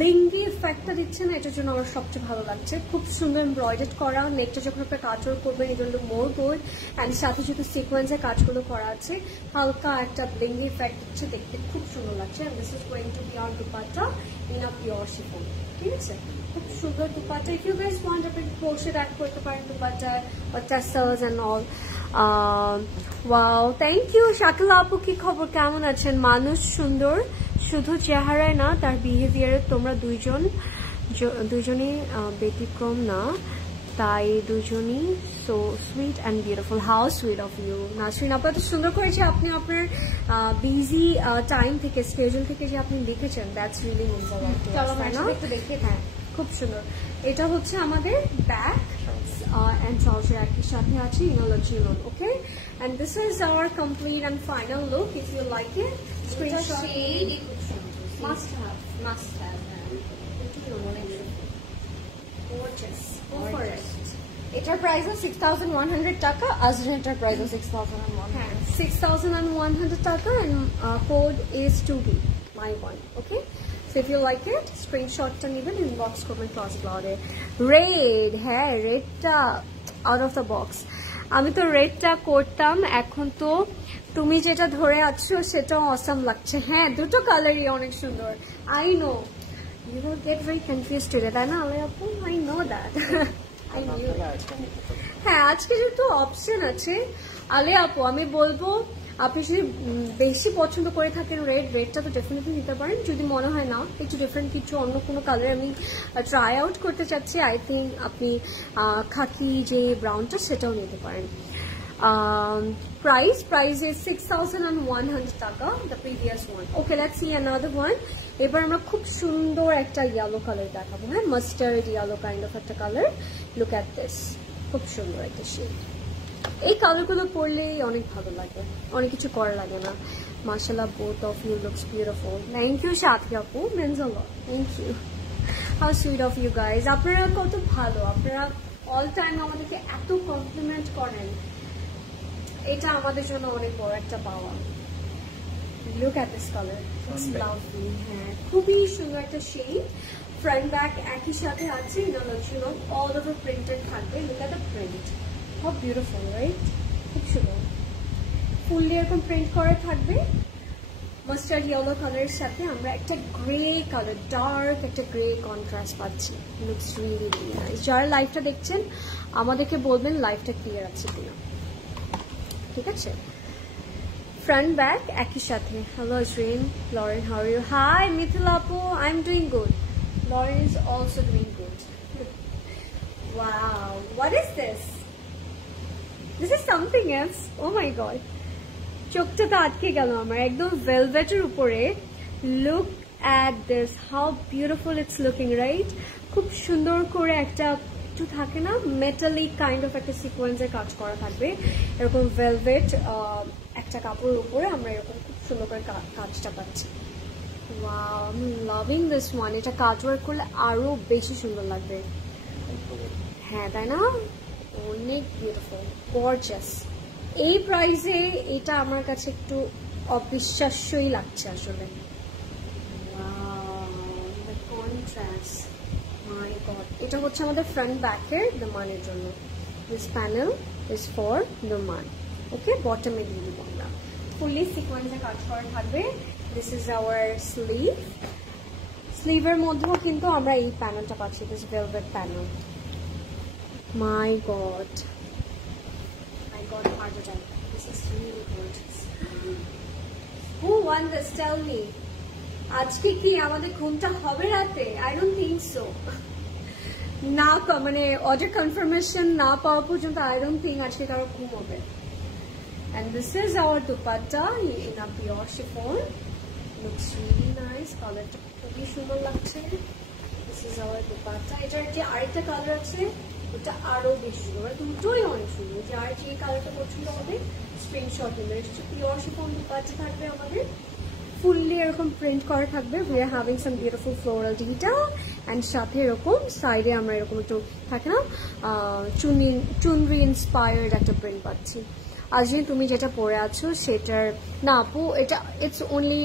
লিঙ্গি ইফেক্টটা দিচ্ছে না, এটার জন্য আমার সবচেয়ে ভালো লাগছে। খুব সুন্দর এমব্রয়ডারি করা, নেকটা যখন আপনার কাজও করবেন এই জন্য মোর গুড। অ্যান্ড সাথে যেহেতু সিকোয়েন্সের কাজগুলো করা আছে, হালকা একটা লিঙ্গি ইফেক্ট দিচ্ছে, দেখতে খুব সুন্দর লাগছে। And this is going to be our dupatta in a pure chiffon. ঠিক আছে, খুব সুন্দর dupatta. If you guys want আপনি ক্রোশেট অ্যাড করতে পারেন দুপাট্টায়, বা tassels and all. Wow, thank you. Shakila আপু কি খবর, কেমন আছেন? মানুষ সুন্দর শুধু চেহারায় না, তার বিহেভিয়ারে তোমরা দুইজনই ব্যতিক্রম না, তাই দুজনই so sweet and beautiful. How sweet of you Nasrin আপু, এত সুন্দর করেছে আপনি আপনার বিজি টাইম থেকে, স্কেজুল থেকে যে আপনি লিখেছেন, that's really means a lot to us, তাই না? হ্যাঁ, খুব সুন্দর। এটা হচ্ছে আমাদের ব্যাক and trouser একই সাথে আছে, inner okay. and this is our complete and final look. If you like it, screenshot. Must have. Gorgeous. Go for it. এটার প্রাইস 6100 টাকা। আজরিনের প্রাইস 6100। 6100 টাকা, and code is 2B my one. Okay, so if you like it, screenshot টা নেবেন, inbox করবেন ক্লাস ব্লগে। রেড, হ্যাঁ রেডটা আউট অফ দ্য বক্স। আমি তো রেডটা করতাম, এখন তো তুমি যেটা ধরে আছো সেটাও অসাম লাগছে। হ্যাঁ, দুটো কালারই অনেক সুন্দর। I know you will get very confused today, তাই না আলিয়া আপু? I know that. I knew. হ্যাঁ, আজকে যেহেতু অপশন আছে আলিয়া আপু, আমি বলবো আপনি যদি বেশি পছন্দ করে থাকেন রেডটা তো ডেফিনেটলি নিতে পারেন। যদি মনে হয় না একটু ডিফারেন্ট কিছু অন্য কোনো কালার আমি ট্রাই আউট করতে চাচ্ছি, আই থিঙ্ক আপনি খাকি যে ব্রাউনটা সেটাও নিতে পারেন। প্রাইস is 6100 টাকা, the previous one. Okay, let's see another one. এবার আমরা খুব সুন্দর একটা ইয়েলো কালার দেখাবো। হ্যাঁ, মাস্টার্ড ইয়েলো কাইন্ড অফ একটা কালার। লুক অ্যাট দিস, খুব সুন্দর একটা শেড। এই কালারগুলো পরলেই অনেক ভালো লাগে, অনেক কিছু করা লাগে না। মাশাআল্লাহ, both of you looks beautiful. Thank you সাথী আপু, means a lot. Thank you. How sweet of you guys. আপনারা কত ভালো, আপনারা অল টাইম আমাদেরকে এত কমপ্লিমেন্ট করেন, এটা আমাদের জন্য অনেক বড় একটা পাওয়া। Look at this color, it's lovely. হ্যাঁ, খুবই সুন্দর একটা শেড। ফ্রন্ট ব্যাক একই সাথে আছে, all over printed থাকবে। Look at the print. How beautiful, right? খুব সুন্দর, ফুললি এরকম প্রিন্ট করা থাকবে। মাস্টার্ড ইয়েলো কালারের সাথে আমরা একটা গ্রে কালার, ডার্ক একটা গ্রে কন্ট্রাস্ট পাচ্ছি। Looks really really nice. যারা লাইভটা দেখছেন আমাদেরকে বলবেন লাইভটা ক্লিয়ার আছে কিনা, ঠিক আছে? ফ্রন্ট ব্যাক একই সাথে। Hello Azrin, Lauren, how are you? Hi Mithila আপু, I am doing good. Lauren is also doing good. Wow, what is this? This is something else. Oh my god, চোখটা তো আটকে গেল আমার একদম ভেলভেটের উপরে। Look at this, how beautiful it's looking, right? খুব সুন্দর করে একটা একটু থাকে না মেটালিক কাইন্ড অফ একটা সিকোয়েন্সের কাজ করা থাকবে এরকম ভেলভেট একটা কাপড়ের উপরে আমরা এরকম খুব সুন্দর করে কাজটা পাচ্ছি। Wow, I am loving this one. এটা কাজ ওয়ার্ক করলে আরো বেশি সুন্দর লাগবে। হ্যাঁ তাই না, অনেক বিউটিফুল, গর্জাস। এই প্রাইসে এটা আমার কাছে একটু অবিশ্বাস্যই লাগছে আসলে। কন্ট্রাস্ট, মাই গড। এটা হচ্ছে আমাদের ফ্রন্ট ব্যাকের দ্য মানের জন্য। This panel is for the মান। ওকে, বটমে দিয়ে দিব আমরা। ফুললি সিকোয়েন্সে কাজ করা থাকবে। This is our sleeve. স্লিভের মধ্যেও কিন্তু আমরা এই প্যানেলটা পাচ্ছি, this velvet panel. My god, I got a heart attack. This is really gorgeous. Who won this? Tell me. আজকে কি আমাদের ঘুমটা হবে রাতে? I don't think so. না, মানে অর্ডার কনফার্মেশন না পাওয়া পর্যন্ত I don't think আজকে কারো ঘুম হবে। And this is our dupatta in a pure chiffon. Looks really nice. কালারটা খুবই সুন্দর লাগছে। This is our dupatta. এটার যে আরেকটা কালার আছে ওটা আরো বেশি সুন্দর, দুটোই অনেক সুন্দর। যার যে কালারটা পছন্দ হবে স্ক্রিনশট নেবে। এটা পিওর শিফন দুপাট্টা থাকবে আমাদের, ফুললি এরকম প্রিন্ট করা থাকবে। We are having some beautiful floral detail and সাথে এরকম সাইডে আমরা এরকম একটু থাকে না চুনরি ইন্সপায়ার্ড একটা প্রিন্ট পাচ্ছি। আজকে তুমি যেটা পরে আছো সেটার না আপু, এটা it's only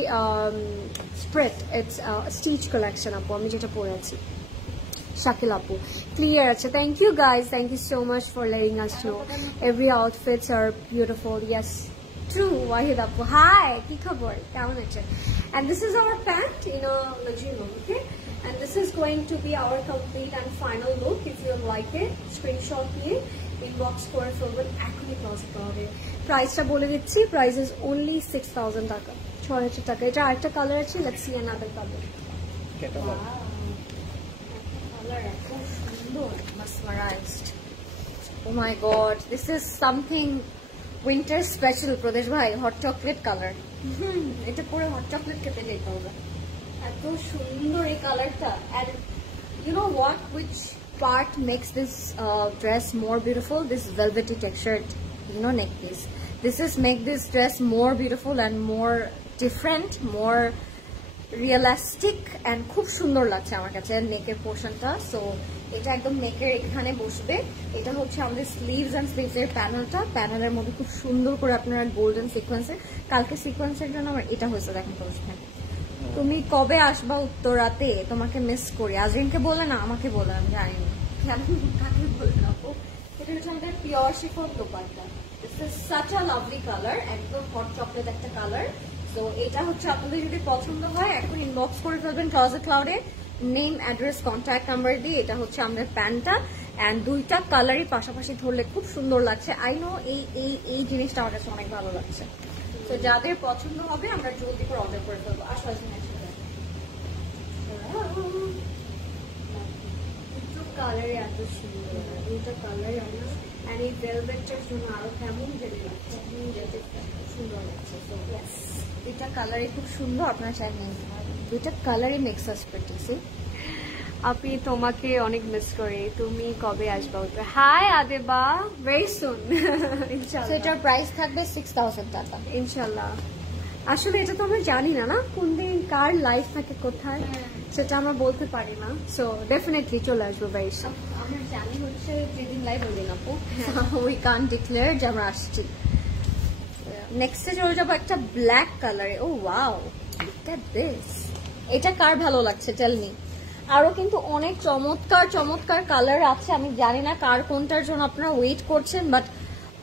spread, it's stitch collection আপু, আমি যেটা পরে আছি। Shakil Apu, clear acha. Thank you guys, thank you so much for letting us know. Every outfits are beautiful. Yes, true. Wahid Apu, hi, ki khabar, keমন আছেন? And this is our pant in a legion, okay? And this is going to be our complete and final look. If you like it, screenshot নিয়ে inbox করে ফেলবেন। এখনই ক্লোজে পাবে। প্রাইসটা বলে দিচ্ছি, প্রাইস ইজ only 6000 টাকা, 6000 টাকা। এটা আরেকটা কালার আছে, let's see another color. Mesmerized. Oh my god, this is something winter special. Pradesh bhai, hot chocolate color. এটা পুরো hot chocolate খেতে যেতে হবে, এত সুন্দর এই কালারটা। And you know what, which part makes this dress more beautiful? This velvety textured, you know, neck piece. This is make this dress more beautiful and more different, more realistic and খুব সুন্দর লাগছে আমার কাছে নেকের পোর্শনটা। সো এটা একদম নেকের এখানে বসবে। এটা হচ্ছে আমাদের স্লিভস এন্ড স্লিভসের প্যানেলটা। প্যানেলের মধ্যে খুব সুন্দর করে আপনারা গোল্ডেন সিকোয়েন্সে, কালকে সিকোয়েন্সের জন্য আমার এটা হয়েছে দেখেন। তুমি কবে আসবা উত্তরাতে? তোমাকে মিস করি। আজরিনকে বলে না, আমাকে বলে, আমি জানি না কেন কাকে বলে না। এটা হচ্ছে আমাদের pure chiffon dupatta. This is such a lovely colour, একদম হট চকলেট একটা কালার। তো এটা হচ্ছে আপনাদের যদি পছন্দ হয় এখন ইনবক্স করে ফেলবেন ক্লোজেট ক্লাউডে, নেম, অ্যাড্রেস, কন্ট্যাক্ট নাম্বার দিয়ে। এটা হচ্ছে আমাদের প্যান্টটা এন্ড দুইটা কালারই পাশাপাশি ধরলে খুব সুন্দর লাগছে। আই নো এই জিনিসটা আমার কাছে অনেক ভালো লাগছে। তো যাদের পছন্দ হবে আমরা জলদি করে অর্ডার করে ফেলবো। আসলে দুটো কালারই এত সুন্দর, দুটো কালারই আমরা এন্ড এই ভেলভেটটার জন্য আরো কেমন যেতে লাগছে, সুন্দর লাগছে। সো ইয়েস, দুইটা কালারই খুব সুন্দর, আপনারা চাইলে নিতে পারেন। দুইটা কালারই মেক্স আস প্রিটি। সি আপনি তোমাকে অনেক মিস করি, তুমি কবে আসবা? হাই আদেবা, ভেরি সুন ইনশাআল্লাহ। এটার প্রাইস থাকবে 6000 টাকা ইনশাআল্লাহ। আসলে এটা তো আমরা জানি না না কোন দিন কার লাইফ থাকে কোথায়, সেটা আমরা বলতে পারি না। সো ডেফিনেটলি চলে আসবো ভেরি সুন। আমরা জানি হচ্ছে যেদিন লাইভ ওই দিন আপু, উই কান ডিক্লেয়ার যে আমরা আসছি। নেক্সটে চলে যাবো একটা ব্ল্যাক কালারে। ও ওয়াও, লুক এট দিস। এটা কার ভালো লাগছে টেল মি। আরো কিন্তু অনেক চমৎকার চমৎকার কালার আছে, আমি জানি না কার কোনটার জন্য আপনারা ওয়েট করছেন, but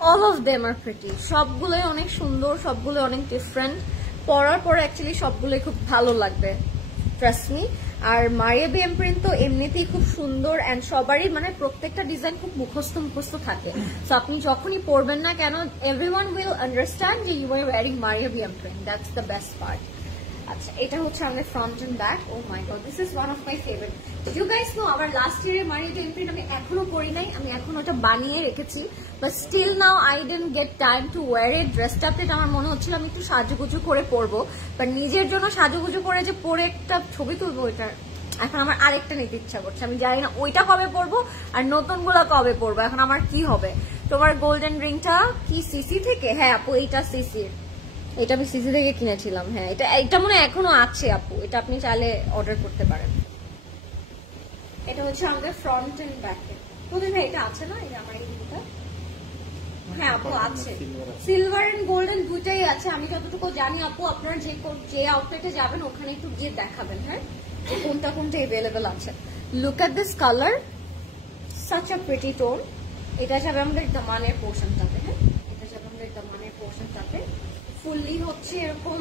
all of them are pretty. সবগুলোই অনেক সুন্দর, সবগুলো অনেক ডিফারেন্ট। পরার পরে অ্যাকচুয়ালি সবগুলোই খুব ভালো লাগবে, ট্রাস্ট মি। আর মারিয়া বিএম প্রিন্ট তো এমনিতেই খুব সুন্দর এন্ড সবারই মানে প্রত্যেকটা ডিজাইন খুব মুখস্থ থাকে। সো আপনি যখনই পরবেন না কেন, এভরিওয়ান উইল আন্ডারস্ট্যান্ড যে you are wearing Maria BM print. That's the best part. আচ্ছা এটা হচ্ছে আমাদের front and back. Oh my god, this is one of my favourite. You guys know আমার লাস্ট ইয়ারের মারিও টেম্পলেট আমি এখনো পরি নাই, আমি এখন ওটা বানিয়ে রেখেছি, but still now I didn't get time to wear it. ড্রেসটা আমার মনে হচ্ছিল আমি একটু সাজুগুজু করে পরবো, বাট নিজের জন্য সাজুগুজু করে যে পরে একটা ছবি তুলবো, ওইটা এখন আমার আরেকটা নিতে ইচ্ছা করছে। আমি জানি না ওইটা কবে পরবো আর নতুন গুলা কবে পরবো, এখন আমার কি হবে। তোমার গোল্ডেন রিংটা কি সিসি থেকে? হ্যাঁ আপু এইটা সিসির, এটা আমি সিসি থেকে কিনেছিলাম। হ্যাঁ এটা মনে হয় এখনো আছে আপু, এটা আপনি চাইলে অর্ডার করতে পারেন। এটা হচ্ছে আমাদের ফ্রন্ট এন্ড ব্যাকে। বলুন ভাই এটা আছে না, এটা আমার এই দুটো? হ্যাঁ আপু আছে, সিলভার এন্ড গোল্ডেন দুইটাই আছে। আমি যতটুকু জানি আপু আপনার যে আউটলেটে যাবেন ওখানে একটু গিয়ে দেখাবেন, হ্যাঁ কোনটা কোনটা এভেলেবেল আছে। Look at this colour, such a pretty tone. এটা যাবে আমাদের দামানের পোর্শনটাতে, হ্যাঁ এটা যাবে আমাদের দামানের পোর্শনটাতে। ফুললি হচ্ছে এরকম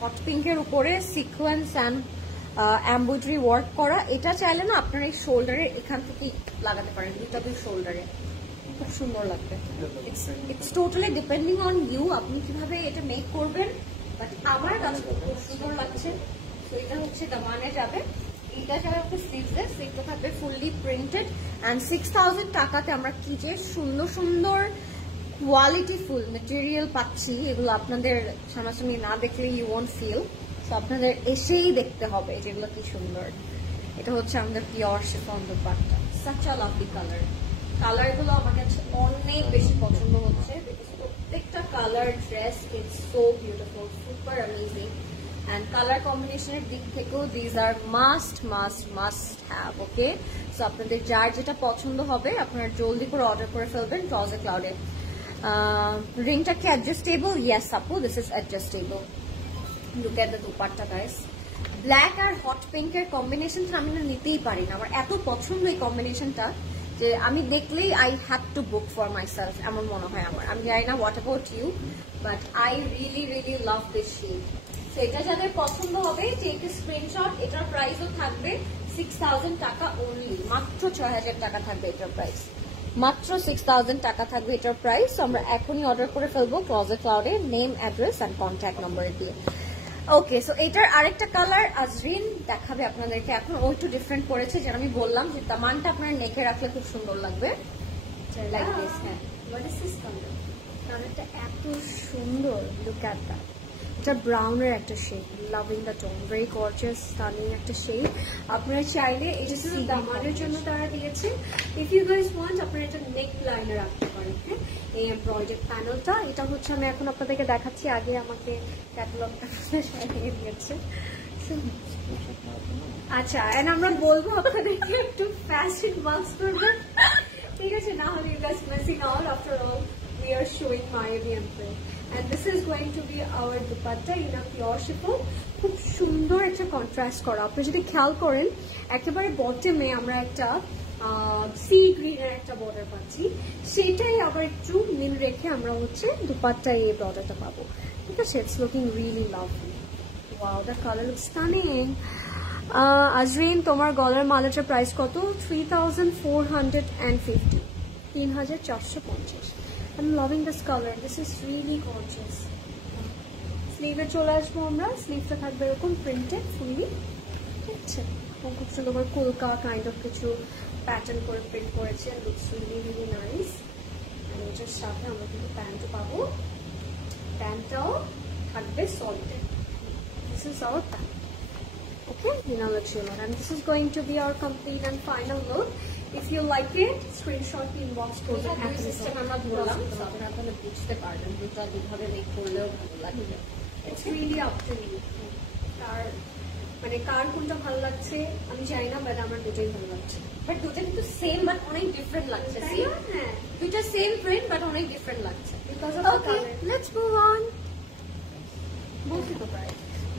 হট পিঙ্কের উপরে সিকোয়েন্স অ্যান্ড এমব্রয়ডারি ওয়ার্ক করা। এটা চাইলে না আপনার এই শোল্ডারে এখান থেকে লাগাতে পারেন, দুই শোল্ডারে, খুব সুন্দর লাগবে। It's totally depending on you, আপনি কিভাবে এটা মেক করবেন, বাট আমার কাছে খুব সুন্দর লাগছে। তো এটা হচ্ছে দামানে যাবে, এটা যাবে আপনার স্লিভলেস, স্লিভটা থাকবে ফুললি প্রিন্টেড অ্যান্ড 6000 টাকাতে আমরা কি যে সুন্দর সুন্দর কোয়ালিটি ফুল মেটেরিয়াল পাচ্ছি। এগুলো আপনাদের সামনাসামনি না দেখলে ইউ ওয়ন্ট ফিল, তো আপনাদের এসেই দেখতে হবে যেগুলো কি সুন্দর। এটা হচ্ছে আমাদের pure chiffon dupatta, such a lovely colour. কালারগুলো আমার কাছে অনেক বেশি পছন্দ হচ্ছে, প্রত্যেকটা colour dress it's so beautiful, super amazing. and color combination এর দিক থেকেও these are must have, okay. So আপনাদের যার যেটা পছন্দ হবে আপনারা জলদি করে অর্ডার করে ফেলবেন ক্লজেট ক্লাউডে। রিংটা কি অ্যাডজাস্টেবল? ইয়েস আপু, this is adjustable. Look at the dupatta guys, black আর হট পিঙ্কের কম্বিনেশনটা আমি না নিতেই পারি না, আমার এত পছন্দ এই কম্বিনেশনটা যে আমি দেখলেই I have to book for myself, এমন মনে হয় আমার। আমি জানি না what about you, but I really love this shade. তো এটা যাদের পছন্দ হবে টেক এ স্ক্রিনশট। এটার প্রাইসও থাকবে 6000 টাকা অনলি, মাত্র 6000 টাকা থাকবে এটার প্রাইস, মাত্র 6000 টাকা থাকবে এটার প্রাইস। আমরা এখনই অর্ডার করে ফেলবো ক্লজেট ক্লাউডে, name, address and contact number দিয়ে। ওকে, সো এটার আরেকটা কালার আজরিন দেখাবে আপনাদেরকে। এখন ও একটু ডিফারেন্ট করেছে, যেটা আমি বললাম যে দামানটা আপনার নেকে রাখলে খুব সুন্দর লাগবে, লাইক দিস। হ্যাঁ, হোয়াট ইজ দিস কালার? কালারটা এত সুন্দর, লুক এট দ্যাট। এটা ব্রাউনের একটা shade, loving the tone, very gorgeous stunning একটা শেড। আপনারা চাইলে এটা শুধু দামানের জন্য তারা দিয়েছে, ইফ ইউ গাইজ ওয়ান্ট আপনারা এটা নেক লাইনে রাখতে পারেন। হ্যাঁ, এই এমব্রয়ডারি প্যানেলটা, এটা হচ্ছে আমি এখন আপনাদেরকে দেখাচ্ছি, আগে আমাকে ক্যাটালগটা সাজিয়ে দিয়েছে। আচ্ছা, এন্ড আমরা বলবো আপনাদেরকে একটু ফ্যাশন মাস্ক করবেন, ঠিক আছে, না হলে you guys missing out. After all we are showing Mayuri Emperor, and this is going to be our dupatta in a pure chiffon. খুব সুন্দর একটা কন্ট্রাস্ট করা। আপনি যদি খেয়াল করেন একেবারে বটমে আমরা একটা সি গ্রিনের একটা বর্ডার পাচ্ছি, সেটাই আবার একটু মিল রেখে আমরা হচ্ছে দুপাট্টায় এই বর্ডারটা পাবো, ঠিক আছে। It's looking really lovely, wow, the colour looks stunning. Azrin তোমার গলার মালাটার প্রাইস কত? 3450, 3450। I'm loving this color. This is really gorgeous. স্লিভে চলে আসবো আমরা, স্লিভটা থাকবে এরকম প্রিন্টেড ফুললি, ঠিক আছে, খুব সুন্দর করে কলকা কাইন্ড অফ কিছু প্যাটার্ন করে প্রিন্ট করেছে, লুকস রিয়েলি নাইস। আর এটার সাথে আমরা কিন্তু প্যান্টও পাবো, প্যান্টটাও থাকবে solid. This is our pant. Okay, now let's show you, and this is going to be our complete and final look. If you like it, screenshot the inbox code. System আমরা ধরলাম, আপনারা তাহলে বুঝতে পারবেন দুটো দুভাবে মেক করলেও ভালো লাগবে। It's really up to you. আর মানে কার কোনটা ভালো লাগছে আমি জানি না, বাট আমার দুটোই ভালো লাগছে। বাট দুটো কিন্তু সেম বাট অনেক ডিফারেন্ট লাগছে। হ্যাঁ, দুটো সেম প্রিন্ট বাট অনেক ডিফারেন্ট লাগছে because of the colour. Let's move on. বলছি তো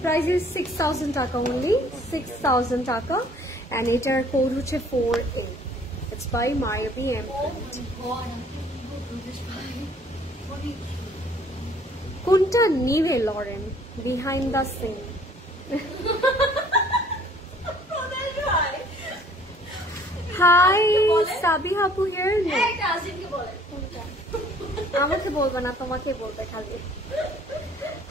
প্রাইস ইজ 6000 টাকা only, 6000 টাকা, and এটার কোড হচ্ছে 4A. It's by Mayuri Emprint. কোনটা নিবে Lauren? Behind the scene. Hi Sabi আপু হিয়ার। আমাকে বলবে না, তোমাকে বলবে খালি।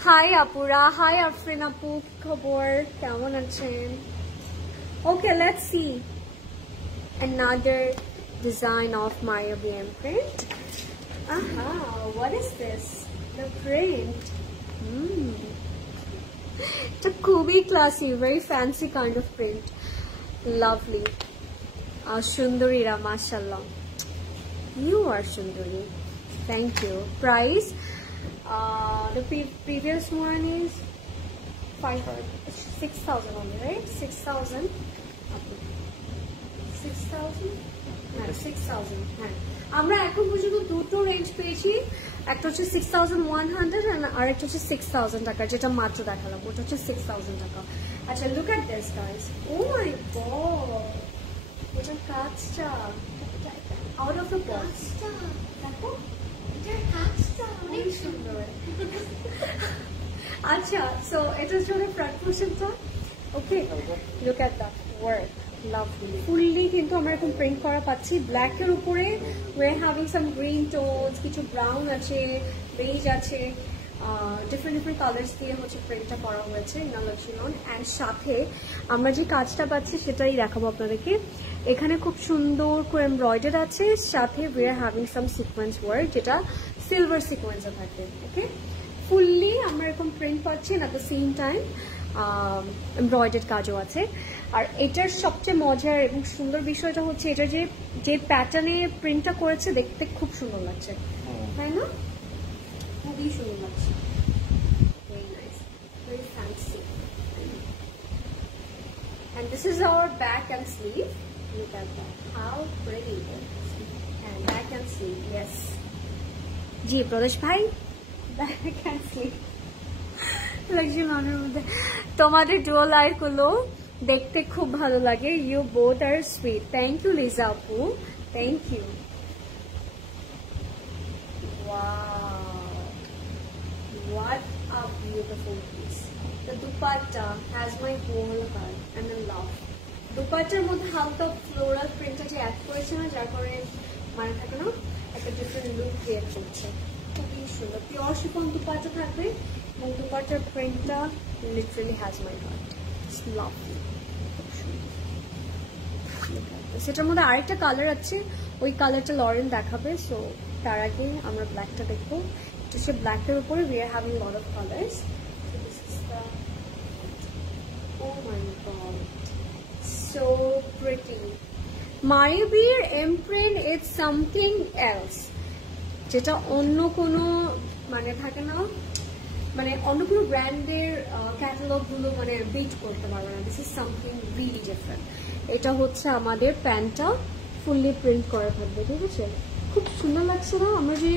হাই আপুরা, হাই আফরিন আপু, কি খবর, কেমন আছেন? Okay, let's see another design of Maria B imprint. Aha, what is this? The print. It's a খুবই classy, very fancy kind of print. Lovely. Shundurira, mashallah. You are Shunduri. Thank you. Price. The previous one is 6,000 only, right? 6,000. 6,000? হ্যাঁ 6,000, হ্যাঁ। আমরা এখন পর্যন্ত দুটো রেঞ্জ পেয়েছি, একটা হচ্ছে 6,100 আর একটা হচ্ছে 6,000 টাকা, যেটা মাত্র দেখালাম ওটা হচ্ছে 6,000 টাকা। আচ্ছা, look at this guys. Oh my god, এটা কাঁচটা out of the box। দেখো এটা কাঁচটা অনেক সুন্দর। আচ্ছা, সো এটা হচ্ছে ফ্রন্ট পোর্শনটা। ওকে, look at that work. Lovely. Fully কিন্তু আমরা এখন প্রিন্ট করা পাচ্ছি ব্ল্যাক এর উপরে। we're having some green tones, কিছু ব্রাউন আছে, বেজ আছে, different কালার্স দিয়ে হচ্ছে প্রিন্টটা করা হয়েছে ইনালক্সিলন। এন্ড সাথে আমরা যে কাজটা পাচ্ছি সেটাই দেখাবো আপনাদেরকে। এখানে খুব সুন্দর করে এমব্রয়ডারি আছে, সাথে we're having some sequence work, যেটা সিলভার সিকোয়েন্সে থাকে। ওকে, ফুললি আমরা এরকম প্রিন্ট পাচ্ছি, এট দ্য সেম টাইম এমব্রয়ডারি কাজও আছে। আর এটার সবচেয়ে মজার এবং সুন্দর বিষয়টা হচ্ছে এটা যে প্যাটার্নে প্রিন্টটা করেছে দেখতে খুব সুন্দর লাগছে, তাই না? খুবই সুন্দর লাগছে, very nice, very fancy. And this is our back and sleeve. Look at that, how pretty. And back and sleeve, yes. জি প্রদেশ ভাই, back and sleeve লক্ষ্মীলনের মধ্যে তোমাদের ডুয়াল আই গুলো দেখতে খুব ভালো লাগে। You both are sweet. Thank you Liza আপু, thank you. Wow, what a beautiful piece. The dupatta has my whole heart and I love. দুপাট্টার মধ্যে হালকা ফ্লোরাল প্রিন্টটা যে অ্যাড করেছে না, যার কারণে মানে থাকে না একটা ডিফারেন্ট লুক ক্রিয়েট করছে, খুবই সুন্দর। পিওর শিফন দুপাট্টা থাকবে এবং দুপাট্টার প্রিন্টটা literally has my heart, it's lovely. সেটার মধ্যে আরেকটা কালার আছে, ওই কালারটা লরেন দেখাবে। সো তার আগে আমরা ব্ল্যাকটা দেখবো। তো সে ব্ল্যাকের উপরে we are having a lot of colors. So this is the, oh my god, so pretty. Maria B imprint is something else, যেটা অন্য কোনো মানে থাকে না, মানে অন্য কোনো ব্র্যান্ডের ক্যাটালগ গুলো মানে বিট করতে পারবে না। This is something really different. এটা হচ্ছে আমাদের প্যান্টটা ফুললি প্রিন্ট করা থাকবে, ঠিক আছে? খুব সুন্দর লাগছে না? আমরা যে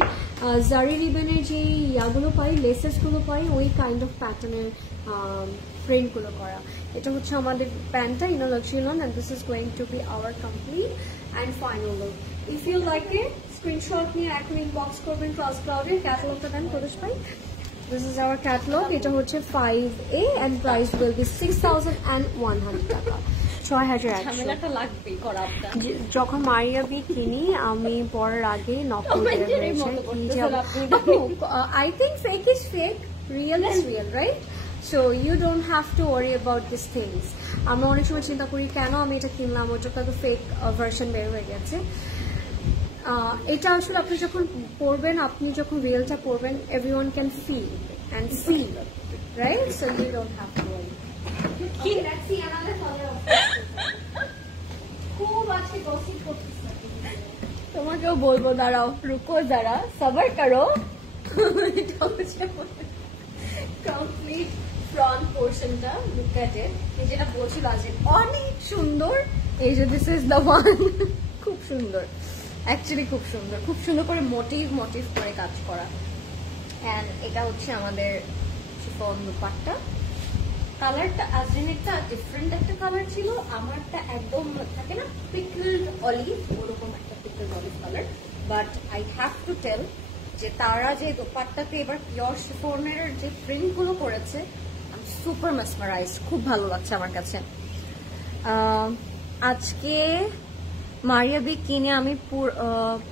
জারি রিবনের যে ইয়াগুলো পাই, লেসেস গুলো পাই, ওই কাইন্ড অফ প্যাটার্নের প্রিন্ট গুলো করা। এটা হচ্ছে আমাদের প্যান্টটা ইন লক্সিলন, and this is going to be our complete and final look. If you like it, screenshot নিয়ে এখন ইনবক্স করবেন ক্লাস ক্লাউডের। ক্যাটালগটা দেন প্রদেশ ভাই। This is our catalog. এটা হচ্ছে 5A and price will be 6,100 টাকা। 6,100 ঝামেলাটা লাগবে করাবটা। যখন মারিয়া বি কিনি আমি পরার আগে নকল করে হয়েছে। I think fake is fake, real is real, right? So you don't have to worry about these things. আমরা অনেক সময় চিন্তা করি কেন আমি এটা কিনলাম, ওটা তো ফেক ভার্সন বের হয়ে গেছে। এটা আসলে আপনি যখন পড়বেন, আপনি যখন রিয়েলটা পড়বেন, everyone can feel and see, right? So you don't have to worry. Okay, let's see another color. খুব আছে গসিপ করতেছে। তোমাকেও বলবো, দাঁড়াও, রুকো যারা, সবার করো। এটা হচ্ছে কমপ্লিট ফ্রন্ট পোর্শনটা, লুক এট ইট। এই যেটা বলছিল আজ অনেক সুন্দর, এই যে দিস ইজ দ্য ওয়ান, খুব সুন্দর, অ্যাকচুয়ালি খুব সুন্দর, খুব সুন্দর করে মোটিভ করে কাজ করা। এন্ড এটা হচ্ছে আমাদের শিফন দুপাট্টা। কালারটা আজরিনেরটা ডিফারেন্ট একটা কালার ছিল, আমারটা একদম থাকে না পিকলড অলিভ, ওরকম একটা pickled olive colour. But I have to tell যে তারা যে দোপাট্টাতে এবার পিওর শিফনের যে প্রিন্ট গুলো করেছে, আই এম সুপার মেসমারাইজড, খুব ভালো লাগছে আমার কাছে। আজকে মারিয়া বি কিনে আমি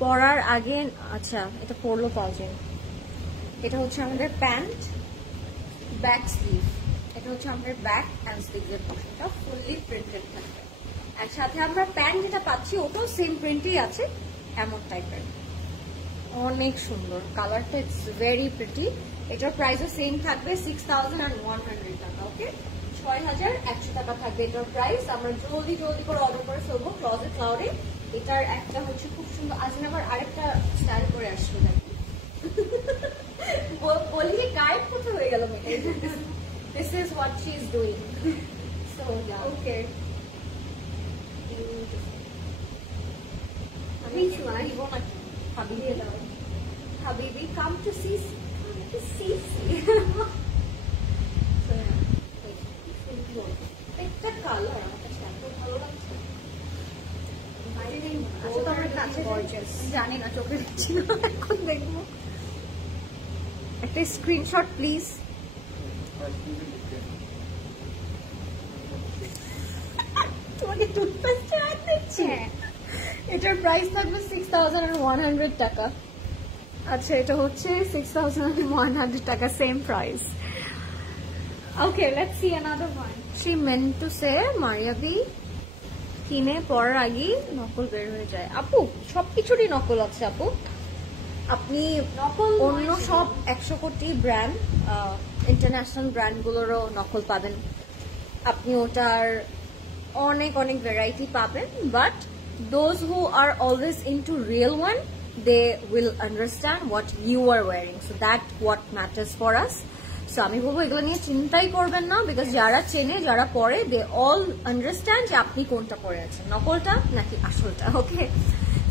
পরার আগে, আচ্ছা এটা পরলো পাওয়া যায়। এটা হচ্ছে আমাদের প্যান্ট, ব্যাক স্লিভ, এটা হচ্ছে আমাদের ব্যাক অ্যান্ড স্লিভের পোর্শনটা ফুললি প্রিন্টেড থাকবে। আর সাথে আমরা প্যান্ট যেটা পাচ্ছি ওটাও সেম প্রিন্টেই আছে, এমন টাইপের, অনেক সুন্দর কালারটা, ইটস ভেরি প্রিটি। এটার প্রাইসও সেম থাকবে 6100 টাকা। ওকে, 6100 টাকা থাকবে এটার প্রাইস। আমরা জলদি জলদি করে অর্ডার করে ফেলবো ক্লজেট ক্লাউডে। এটার একটা হচ্ছে খুব সুন্দর, আজ আবার আরেকটা স্টাইল করে আসলো নাকি বলি যে গায়েব কোথায় হয়ে গেল মেয়ে। This is what she is doing. So yeah. Okay. Please like. Habibi, come to see. So yeah. একটা কালার আমার কাছে এত ভালো লাগছে। জানি না, চোখে দেখছি না, এখন দেখবো। একটা স্ক্রিনশট প্লিজ। তোমাকে টুথপেস্ট দিচ্ছি। এটার প্রাইস থাকবে 6100 টাকা। আচ্ছা, এটা হচ্ছে 6100 টাকা, same price. Okay, let's see another one. She meant to say, Maria B কিনে পরার আগে নকল বের হয়ে যায়। আপু সবকিছুরই নকল আছে আপু, আপনি নকল অন্য সব 100 কোটি ব্র্যান্ড, ইন্টারন্যাশনাল ব্র্যান্ডগুলোরও নকল পাবেন, আপনি ওটার অনেক অনেক ভ্যারাইটি পাবেন, but those who are always into real one, they will understand what you are wearing, so that what matters for us. So আমি বলবো এগুলো নিয়ে চিন্তাই করবেন না, বিকজ যারা চেনে, যারা পরে, দে অল আন্ডারস্ট্যান্ড যে আপনি কোনটা পরে আছেন, নকলটা নাকি আসলটা। Okay,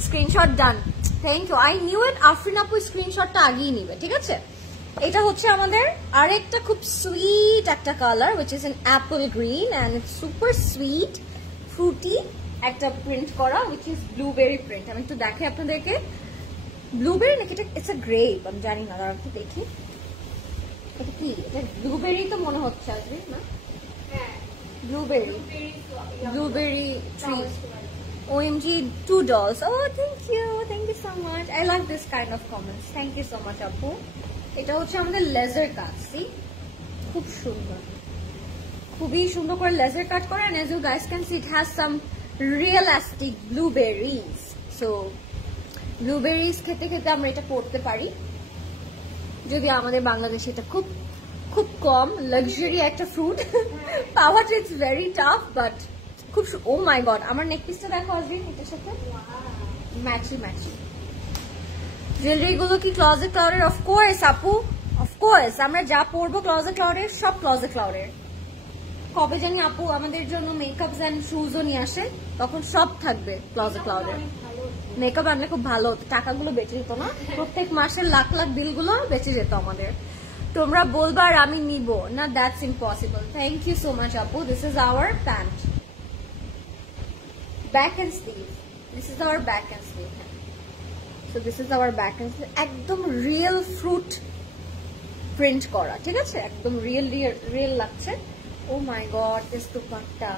screenshot done, thank you. I knew it, Afrin আপু স্ক্রিনশটটা আগেই নিবে, ঠিক আছে। এটা হচ্ছে আমাদের আরেকটা খুব সুইট একটা colour, which is an apple green and it's super sweet Frooti একটা প্রিন্ট করা, উইচ ইজ ব্লুবেরি প্রিন্ট। আমি একটু দেখাই আপনাদেরকে, ব্লুবেরি নাকি এটা, ইটস আ গ্রেপ, আমি জানি না, দাঁড়া একটু দেখি এটা কি। এটা ব্লুবেরি তো মনে হচ্ছে আসবে না, blueberry, blueberry tree. OMG, $2. Oh, thank you so much. I love this kind of comments. Thank you so much, আপু। এটা হচ্ছে আমাদের লেজার কাট, সি খুব সুন্দর, খুবই সুন্দর করে লেজার কাট করে, and as you guys can see, it has some realistic blueberries. So blueberries খেতে খেতে আমরা এটা পড়তে পারি, যদি আমাদের বাংলাদেশে এটা খুব খুব কম লাক্সারি একটা ফ্রুট পাওয়াটা, ইটস ভেরি টাফ, বাট খুব। ও মাই গড, আমার নেক পিসটা দেখো আজরিন, এটার সাথে ম্যাচি ম্যাচি। জুয়েলারি গুলো কি ক্লজেট ক্লাউডের? অফকোর্স আপু, অফকোর্স আমরা যা পরবো ক্লজেট ক্লাউডের, সব ক্লজেট ক্লাউডের। কবে জানি আপু আমাদের জন্য মেকআপস এন্ড শুজও নিয়ে আসে, তখন সব থাকবে ক্লজেট ক্লাউডের। মেকআপ আনলে খুব ভালো হতো, টাকাগুলো বেঁচে যেত না, প্রত্যেক মাসের লাখ লাখ বিলগুলো বেঁচে যেত আমাদের। তোমরা বলবা আর আমি নিব না, that's impossible. Thank you so much আপু। This is our pant, back and sleeve. This is our back and sleeve. So this is our back and sleeve. একদম রিয়েল ফ্রুট প্রিন্ট করা, ঠিক আছে, একদম রিয়েল লাগছে। Oh my god, this dupatta.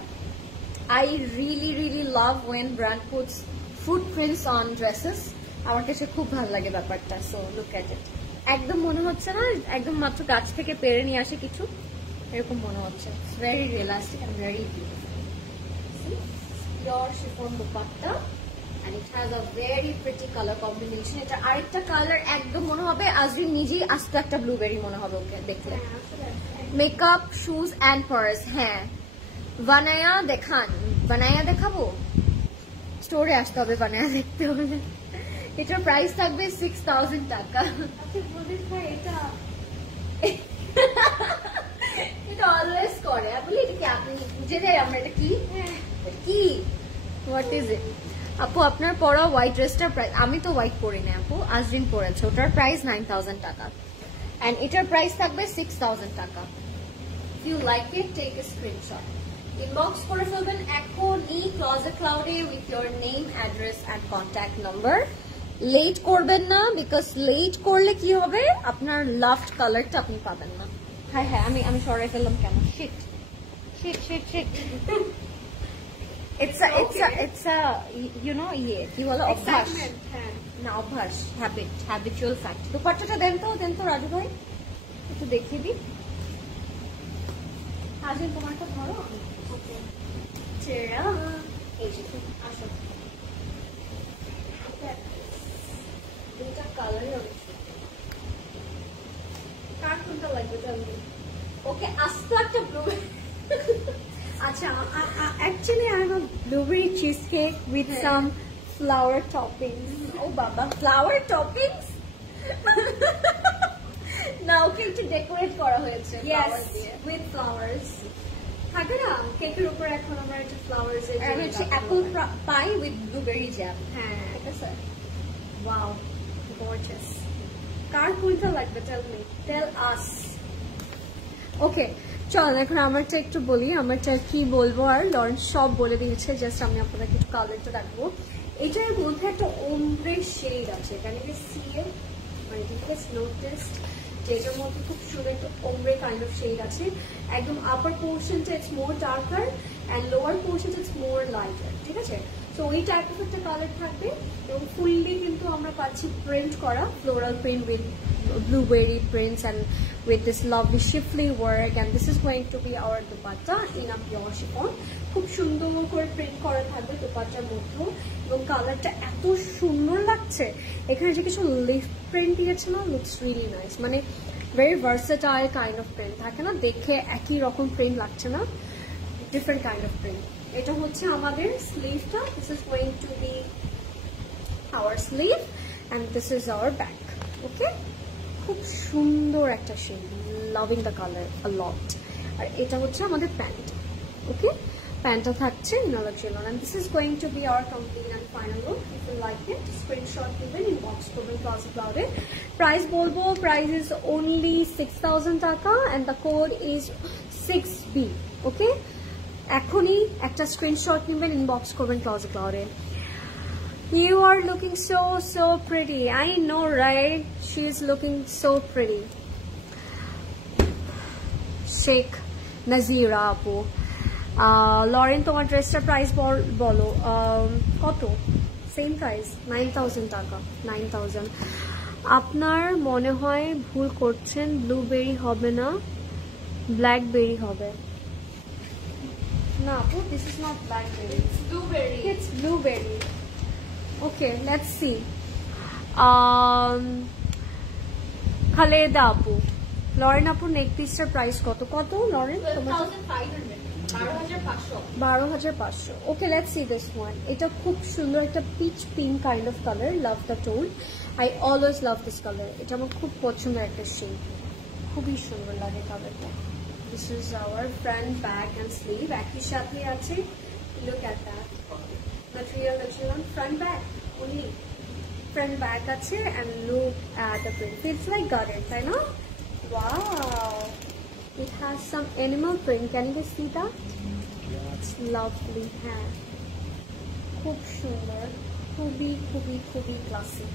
I really love when brand puts fruit prints on dresses. আমার কাছে খুব ভালো লাগে ব্যাপারটা। So look at it. একদম মনে হচ্ছে না একদম মাত্র গাছ থেকে পেড়ে নিয়ে আসে কিছু, এরকম মনে হচ্ছে। It's very realistic and very beautiful. See? Pure chiffon dupatta and it has a very pretty color combination. এটা আরেকটা কালার একদম মনে হবে আজরিন নিজেই আস্ত একটা ব্লুবেরি মনে হবে ওকে দেখলে। মেকআপ, শুজ এন্ড পার্স, হ্যাঁ বানায়া দেখান, বানায়া দেখাবো, স্টোরে আসতে হবে বানায়া দেখতে হলে। এটার প্রাইস থাকবে 6000 টাকা। এটা অলওয়েজ করে বলি, এটা কি আপনি বুঝেই আমরা এটা কি কি হোয়াট ইজ ইট? আপু আপনার পরা হোয়াইট ড্রেসটার প্রাইস, আমি তো হোয়াইট পরি না আপু, আজরিন পরেছে, ওটার প্রাইস 9000 টাকা এন্ড এটার প্রাইস থাকবে 6000 টাকা। If you like it take a screenshot, inbox করে ফেলবেন এখনই ক্লজেট ক্লাউডে with your name, address and contact number. Late করবেন না, বিকজ লেট করলে কি হবে, আপনার লাভড কালারটা আপনি পাবেন না। হ্যাঁ হ্যাঁ, আমি সরাই ফেললাম কেন, shit shit shit shit. It's a you know কি বলো, অভ্যাস না, অভ্যাস, হ্যাবিচুয়াল ফ্যাক্ট। দুপাট্টাটা দেন তো রাজু ভাই, একটু দেখিয়ে দিই। আসেন তোমারটা ধরো। ওকে চেরা এই যে আসো দুইটা কালারই অনেক কার কোনটা লাগবে তাহলে ওকে আস্ত একটা ব্লুবেরি আচ্ছা actually I have a blueberry cheesecake with some flower toppings ও বাবা ফ্লাওয়ার টপিংস না ওকে একটু ডেকোরেট করা হয়েছে yes ফ্লাওয়ার দিয়ে with flowers থাকে না কেকের উপর এখন আমরা একটা ফ্লাওয়ার্স এর আর হচ্ছে Apple pi with blueberry jam হ্যাঁ ঠিক আছে wow gorgeous কার কোনটা লাগবে tell me tell us ওকে চল এখন আমারটা একটু বলি আমারটা কি বলবো আর লরেন্স সব বলে দিয়েছে জাস্ট আমি আপনাদেরকে একটু কালারটা রাখবো এটার মধ্যে একটা ওমব্রে শেড আছে ক্যান ইউ সি ইট মানে জাস্ট নোটিস যেটার মধ্যে খুব সুন্দর একটা ওমব্রে কাইন্ড অফ শেড আছে একদম আপার পোর্শনটা it's more darker and lower portion it's more lighter ঠিক আছে তো ওই টাইপ অফ একটা কালার থাকবে এবং ফুললি কিন্তু আমরা পাচ্ছি প্রিন্ট করা floral print with blueberry prints and with this lovely shifly work and this is going to be our dupatta in a pure chiffon খুব সুন্দর করে প্রিন্ট করা থাকবে দুপাট্টার মধ্যে এবং কালারটা এত সুন্দর লাগছে এখানে যে কিছু লিফ প্রিন্ট দিয়েছে না লুকস রিয়েলি নাইস মানে very versatile kind of print থাকে না দেখে একই রকম প্রিন্ট লাগছে না ডিফারেন্ট কাইন্ড অফ প্রিন্ট এটা হচ্ছে আমাদের স্লিভটা this is going to be our sleeve and this is our back okay খুব সুন্দর একটা shade loving the colour a lot আর এটা হচ্ছে আমাদের প্যান্ট ওকে প্যান্টটা থাকছে নলাচেলন and this is going to be our complete and final look if you like it screenshot given inbox করবেন Classy Cloud এ price বলবো price is only 6000 টাকা and the code is 6B okay এখনই একটা স্ক্রিনশট নেবেন ইনবক্স করবেন Classy Cloud A You are looking so pretty. I know, right? She is looking so pretty. Sheikh Nazira apu. Lauren, তোমার ড্রেসটার প্রাইস বলো কত সেম প্রাইস 9000 টাকা 9000 আপনার মনে হয় ভুল করছেন ব্লুবেরি হবে না ব্ল্যাকবেরি হবে না আপু this is not blackberry it's blueberry Okay, let's see. Khaleda apu. Lauren apu neck piece er price koto Lauren? 12500 12500 Okay, let's see this one. Eta khub sundor ekta peach pink kind of color. Love the tone. I always love this color. Eta amar khub pochondor ekta shade. Khubi sundor lage colorta. This is our front, back and sleeve. Ekই সাথে আছে. Look at that. Material on front back only front back ache and look at the print feels like garden I know wow it has some animal print can you see that it's lovely hair khub sundor khubi classy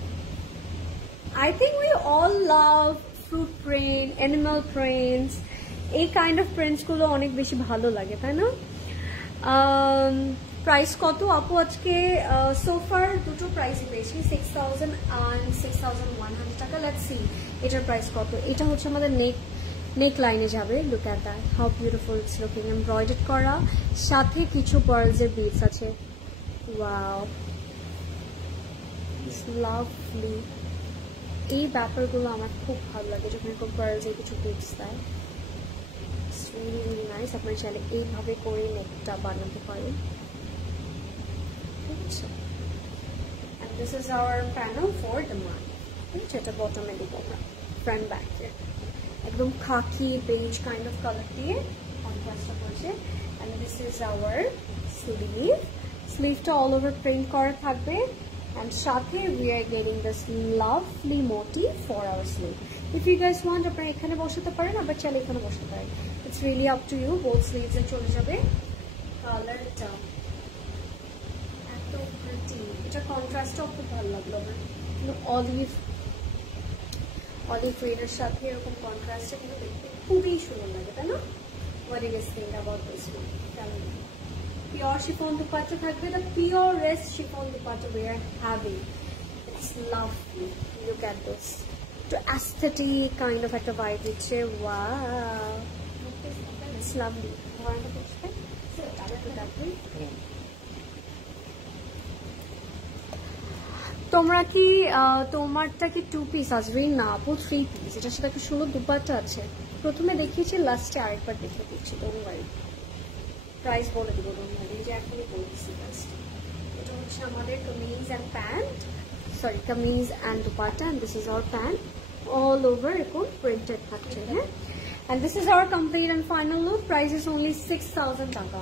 I think we all love fruit print animal prints এই kind of prints গুলো অনেক বেশি ভালো লাগে তাই না প্রাইস কত আপু আজকে সোফার দুটো প্রাইসই পেয়েছি 6000 and 6100 টাকা লেটস সি এটার প্রাইস কত এটা হচ্ছে আমাদের নেক লাইনে যাবে look at that how beautiful it's looking embroidered করা সাথে কিছু পার্লস এর বিটস আছে ওয়াও ইটস লাভলি এই ব্যাপারগুলো আমার খুব ভালো লাগে যখন এরকম পার্লস এর কিছু বিটস দেয় ইটস রিয়েলি রিয়েলি নাইস আপনারা চাইলে এইভাবে করে নেকটা বানাতে পারেন and this is our panel for the month এটা bottom এ দিব আমরা front back এ একদম khaki beige kind of color দিয়ে contrast করছে and this is our sleeve টা all over print করা থাকবে and সাথে we are getting this lovely motif for our sleeve if you guys want আপনারা এখানে বসাতে পারেন আবার চাইলে এখানে বসাতে পারেন it's really up to you both sleeves এ চলে যাবে কালারটা এটা কন্ট্রাস্টও খুব ভালো লাগলো আমার অলিভ গ্রিনের সাথে এরকম কন্ট্রাস্টে কিন্তু দেখতে খুবই সুন্দর লাগে তাই না what do you guys think about this one pure chiffon dupatta থাকবে the purest chiffon dupatta we are having it's lovely look at this to aesthetic kind of একটা vibe দিচ্ছে wow ইটস লাভলি। ধরনটা বুঝতে তোমরা কি তোমারটা কি 2 পিস আসবে? না আপু 3 পিস। এটার সাথে একটা সুন্দর দুপাট্টা আছে। প্রথমে দেখিয়েছি, লাস্টে আরেকবার দেখে দিচ্ছি। ডোন্ট ওয়ারি, প্রাইস বলে দেবো। ডোন্ট ওয়ারি, যে এখনই বলছি জাস্ট। এটা হচ্ছে আমাদের kameez and pant, sorry kameez and dupatta, and this is our pant all over এরকম প্রিন্টেড থাকছে। হ্যাঁ, and this is our complete and final look. Price is only 6,000 টাকা।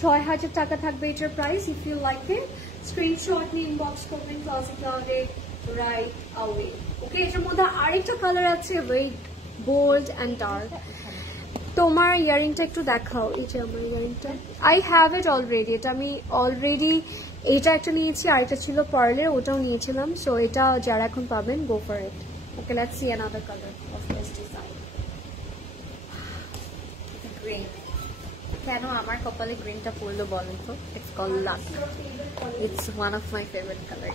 6,000 টাকা থাকবে এটার price. If you like it, screenshot নিয়ে ইনবক্স করবেন ক্লাসিক ক্লাউডে রাইট অ্যাওয়ে। ওকে, এটার মধ্যে আরেকটা কালার আছে, রেড, বোল্ড অ্যান্ড ডার্ক। তোমার ইয়ারিংটা একটু দেখাও। এই যে আমার ইয়ারিংটা, আই হ্যাভ ইট অলরেডি। এটা আমি অলরেডি এইটা একটা নিয়েছি, আর এটা ছিল পার্লের, ওটাও নিয়েছিলাম। সো এটা যারা এখন পাবেন, go for it. Okay, let's see another colour of this design. Green, কেন আমার কপালে গ্রিনটা পড়লো বলেন তো? It's call lakh. It's one of my favourite colour.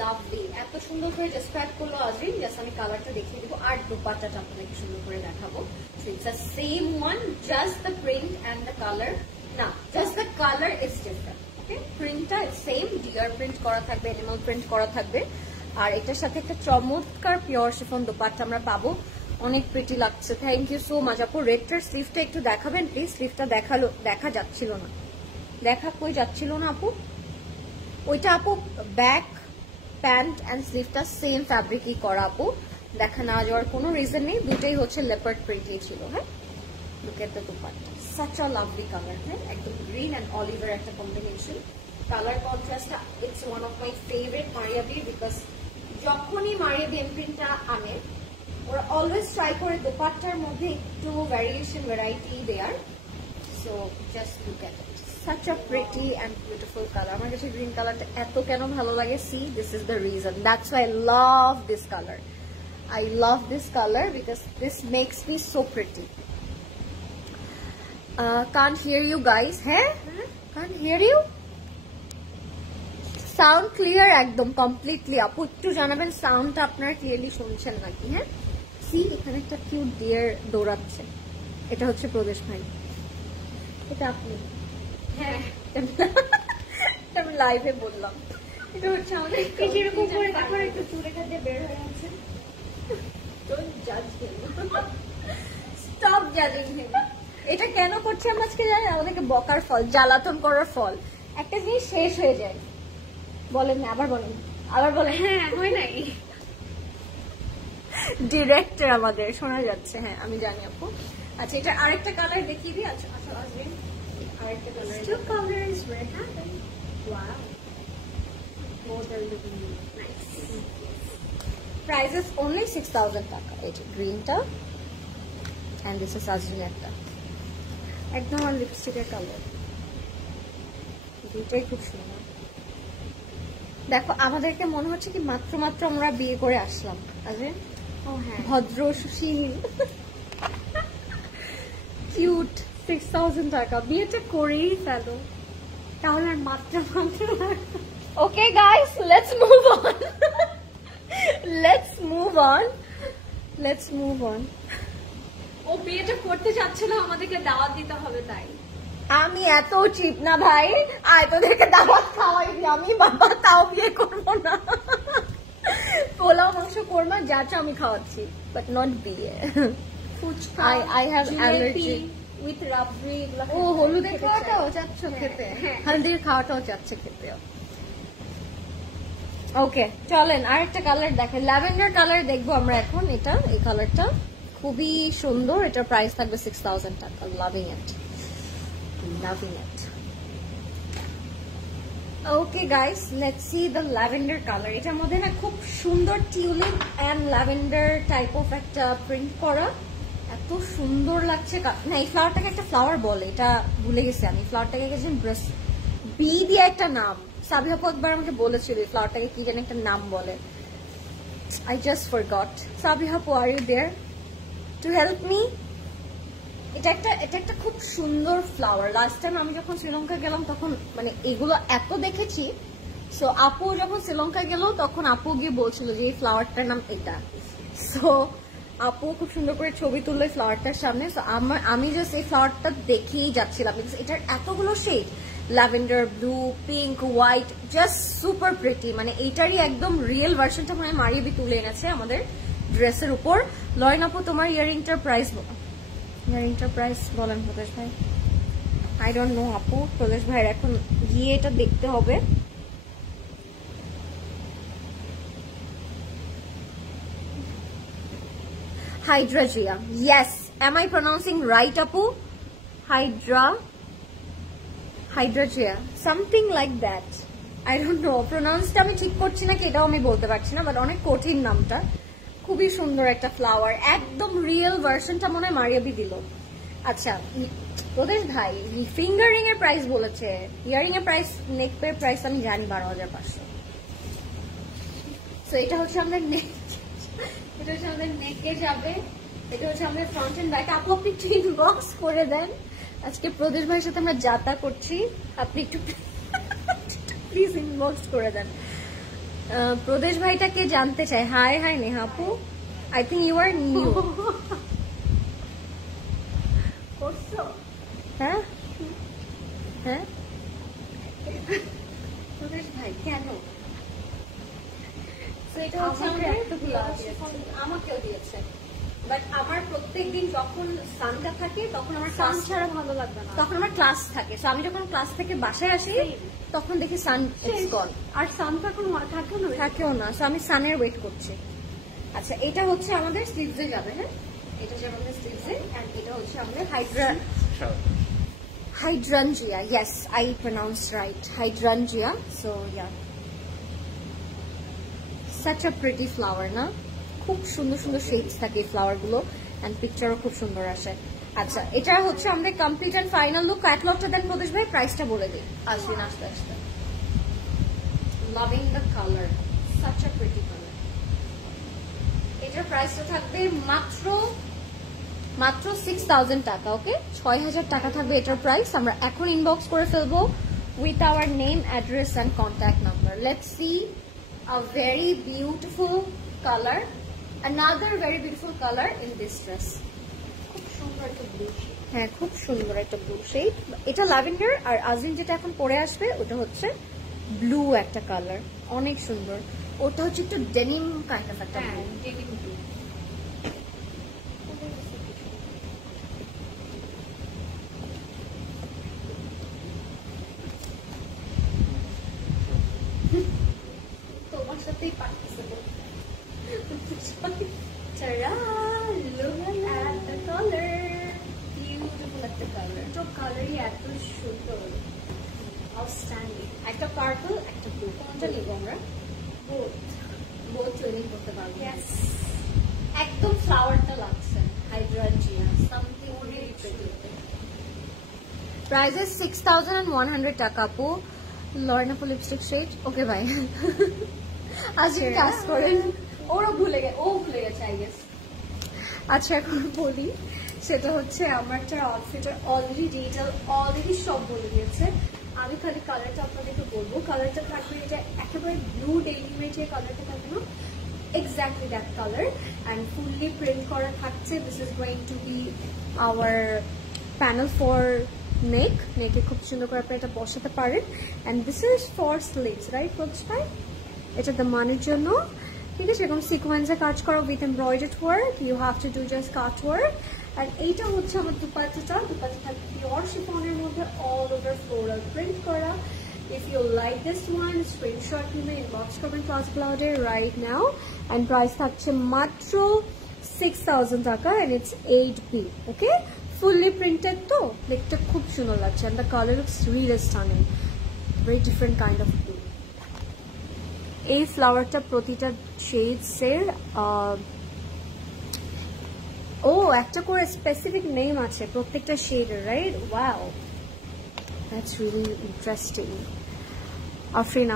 Lovely, এত সুন্দর করে ডেসক্রাইব করলো আজরিন। জাস্ট আমি কালারটা দেখিয়ে দিব, আর দুপাট্টাটা আপনাকে সুন্দর করে দেখাবো। So it's a same one, just the print and the colour, না just the colour is different. Okay, প্রিন্টটা সেম, ডিয়ার প্রিন্ট করা থাকবে, অ্যানিমাল প্রিন্ট করা থাকবে। আর এটার সাথে একটা চমৎকার পিওর শিফন দুপাট্টা আমরা পাবো। অনেক প্রিটি লাগছে। থ্যাংক ইউ সো মাচ আপু। রেডটার স্লিভটা একটু দেখাবেন প্লিজ। স্লিভটা দেখা যাচ্ছিল না, দেখা কই যাচ্ছিল না আপু। ওইটা আপু ব্যাক, প্যান্ট অ্যান্ড স্লিভটা সেম ফ্যাব্রিকই করা আপু, দেখা না যাওয়ার কোনো রিজন নেই। দুটোই হচ্ছে লেপার্ড প্রিন্টই ছিল। হ্যাঁ, look at the dupatta, such a lovely colour. হ্যাঁ, একদম গ্রিন অ্যান্ড অলিভের একটা কম্বিনেশন। কালার কন্ট্রাস্টটা it's one of my favourite Maria B, because যখনই মারিয়া বি এমপ্রিন্টটা আনে, ওরা অলওয়েজ ট্রাই করে দোপাট্টার মধ্যে একটু variation, variety there. So just look at it, such a pretty and beautiful color. আমার কাছে গ্রিন কালারটা এত কেন ভালো লাগে, see, this is the reason. That's why I love this color. I love this color because this makes me so pretty. Can't hear you guys. Hey, can't hear you. Sound clear একদম completely. আপু একটু জানাবেন সাউন্ডটা আপনারা ক্লিয়ারলি শুনছেন নাকি। হ্যাঁ, see, এখানে একটা কিউট ডিয়ার দৌড়াচ্ছে। এটা হচ্ছে প্রদেশ ভাই, এটা আপনি। হ্যাঁ, আমি লাইভে বললাম। এটা হচ্ছে আমাদের এরকম করে তারপর একটু চুলেটা দিয়ে বের হয়ে আছে। Don't judge him. Stop judging him. এটা কেন করছে আমরা আজকে জানি, আমাদেরকে বকার ফল, জ্বালাতন করার ফল। একটা জিনিস শেষ হয়ে যায়, বলেন না, আবার বলেন, আবার বলেন। হ্যাঁ, হয় নাই। ডিরেক্টর আমাদের শোনা যাচ্ছে। হ্যাঁ, আমি জানি আপু। আচ্ছা, এটা আরেকটা কালার দেখিয়ে দিই। আচ্ছা আচ্ছা, আসবেন আরেকটা colour. Two colors were happening. Wow. Both are looking nice. Price is only 6,000 টাকা। এই যে গ্রিনটা, and this is আজরিনেরটা, একদম আর লিপস্টিকের কালার। দুইটাই খুব সুন্দর। দেখো, আমাদেরকে মনে হচ্ছে কি মাত্র আমরা বিয়ে করে আসলাম। আজরিন, ও হ্যাঁ, ভদ্র সুশীল কিউট। 6,000 টাকা। বিয়েটা করেই ফেলো, তাহলে আর মাত্র Okay guys, let's move on. Let's move on. ও বিয়েটা করতে চাচ্ছিল, আমাদেরকে দাওয়াত দিতে হবে তাই। আমি এত চিপ না ভাই, আয় তোদেরকে দাওয়াত খাওয়াই দি আমি, বাবা তাও বিয়ে করবো না। পোলাও মাংস কোরমা যা চা আমি খাওয়াচ্ছি, বাট নট বিয়ে। Fuchka, I have allergy with rabri, এগুলো। ও হলুদের খাওয়াটাও চাচ্ছ খেতে, হলদির খাওয়াটাও চাচ্ছে খেতে। ওকে, চলেন আরেকটা কালার দেখেন, ল্যাভেন্ডার কালার দেখবো আমরা এখন। এটা, এই কালারটা খুবই সুন্দর। এটার প্রাইস থাকবে 6,000 টাকা। Loving it, loving it. Okay guys, let's see the lavender colour. এটার মধ্যে না খুব সুন্দর tulip and lavender type of একটা প্রিন্ট করা, এত সুন্দর লাগছে না। এই ফ্লাওয়ারটাকে একটা ফ্লাওয়ার বলে, এটা ভুলে গেছি আমি। ফ্লাওয়ারটাকে বি দিয়ে একটা নাম, সাবিহাপু একবার আমাকে বলেছিল এই ফ্লাওয়ারটাকে কি যেন একটা নাম বলে। I just forgot. সাবিহাপু, are you there to help me? এটা একটা খুব সুন্দর ফ্লাওয়ার। লাস্ট টাইম আমি যখন শ্রীলঙ্কা গেলাম তখন মানে এগুলো এত দেখেছি। সো আপু যখন শ্রীলঙ্কা গেল তখন আপু গিয়ে বলছিল যে এই ফ্লাওয়ারটার নাম এটা। সো আপু খুব সুন্দর করে ছবি তুললো ফ্লাওয়ারটার সামনে। সো আমি জাস্ট এই ফ্লাওয়ারটা দেখেই যাচ্ছিলাম, বিকজ এটার এতগুলো shade, lavender, blue, pink, white, just super pretty. মানে এইটারই একদম রিয়েল ভার্সনটা মানে মারিয়াবি তুলে এনেছে আমাদের ড্রেসের উপর। লয়ন আপু তোমার ইয়ারিংটার প্রাইস বলেন প্রদেশ ভাই। আই ডোন্ট নো আপু, প্রদেশ ভাইয়ের এখন গিয়ে এটা দেখতে হবে। Hydrangea. Yes. Am I pronouncing right, Apu? Hydrangea. Something like that. I don't know. Pronounced আমি ঠিক করছি না কি এটাও আমি বলতে পারছি না, বাট অনেক কঠিন নামটা। খুবই সুন্দর একটা ফ্লাওয়ার, একদম রিয়েল ভার্সনটা মনে হয় মারিয়াবি দিল। আচ্ছা প্রদেশ ভাই ফিঙ্গারিং এর প্রাইস বলেছে, ইয়ারিং এর প্রাইস, নেক এর প্রাইস আমি জানি 12,500। সো এটা হচ্ছে আমাদের নেক, এটা হচ্ছে আমাদের নেকে যাবে, এটা হচ্ছে আমাদের ফ্রন্ট এন্ড ব্যাক। আপু আপনি একটু ইনবক্স করে দেন, আজকে প্রদেশ ভাইয়ের সাথে আমরা যাতা করছি, আপনি একটু প্লিজ ইনবক্স করে দেন। প্রদেশ ভাইটাকে জানতে চাই। হাই হাই নেহা আপু, I think you are new. হ্যাঁ হ্যাঁ প্রদেশ ভাই কেন? আমাকেও দিয়েছে, বাট আমার প্রত্যেকদিন যখন সানটা থাকে তখন আমার সান ছাড়া ভালো লাগবে না, তখন আমার ক্লাস থাকে। সো আমি যখন ক্লাস থেকে বাসায় আসি তখন দেখি সান ইজ গন, আর সান তো এখন থাকেও না। সো আমি সানের ওয়েট করছি। আচ্ছা এটা হচ্ছে আমাদের স্লিভসে যাবে। হ্যাঁ এটা হচ্ছে আমাদের স্লিভসে, এন্ড এটা হচ্ছে আমাদের hydrangea. Yes, I pronounced right. Hydrangea. So yeah, such a pretty flower না? খুব সুন্দর সুন্দর শেডস থাকে এই ফ্লাওয়ার গুলো, এন্ড পিকচারও খুব সুন্দর আসে। আচ্ছা এটা হচ্ছে আমাদের কমপ্লিট এন্ড ফাইনাল লুক। ক্যাটালগটা দেন প্রদেশ ভাই, প্রাইসটা বলে দিই। আসবেন আস্তে আস্তে। Loving the colour, such a pretty color. এটার প্রাইসটা থাকবে মাত্র 6,000 টাকা। ওকে 6,000 টাকা থাকবে এটার প্রাইস। আমরা এখন ইনবক্স করে ফেলবো with our name, address and contact number. Let's see a very beautiful color, another very beautiful color in this dress. খুব সুন্দর একটা ব্লু শেড। হ্যাঁ খুব সুন্দর একটা ব্লু শেড। এটা ল্যাভেন্ডার, আর আজরিন যেটা এখন পরে আসবে ওটা হচ্ছে ব্লু একটা কালার, অনেক সুন্দর। ওটা হচ্ছে একটু ডেনিম কাইন্ড অফ একটা ডেনিম ব্লু। তোমার সাথেই participate. Look at the color, beautiful at the color. তো কালারই এত সুন্দর, আউটস্ট্যান্ডিং। একটা পার্পল একটা ব্লু, কোনটা নিব আমরা? বোথ ট্রেনিং করতে পারবো। Yes, একদম ফ্লাওয়ারটা লাগছে। Hydrangea something really pretty. Price is 6,100 টাকা আপু। লরেন আপু লিপস্টিক শেড। ওকে ভাই আজকে কাজ করেন, ও ভুলে গেছে আই গেস। আচ্ছা এখন বলি, সেটা হচ্ছে আমার আউটফিটের অলরেডি সব বলে দিয়েছে। আমি খালি কালারটা আপনাদেরকে বলবো। কালারটা থাকবে এটা একেবারে ব্লু ডেনিমে যে কালারটা থাকবে না, exactly that colour, and fully print করা থাকছে। This is going to be hour panel for নেকে খুব সুন্দর করে আপনি এটা বসাতে পারেন। And this is for sleeves, right ভাই? এটা দামানের জন্য, ঠিক আছে? এবং সিকোয়েন্সে কাজ করা with embroidered work, you have to do just cut work. আর এইটা হচ্ছে আমার দুপাট্টাটা পিওর শিফনের মধ্যে অল ওভার ফ্লোরাল প্রিন্ট করা। If you like this one, screenshot নিয়ে ইনবক্স করবেন ক্লাস ক্লাউডে রাইট নাও। অ্যান্ড প্রাইস থাকছে মাত্র 6,000 টাকা, and it's 8B। Okay fully printed, তো দেখতে খুব সুন্দর লাগছে। And the colour looks really stunning, very different kind of blue. এই ফ্লাওয়ারটা প্রতিটা শেডসের একটা করে স্পেসিফিক নেম আছে প্রত্যেকটা শেডের, right? Wow, that's really interesting. Afrin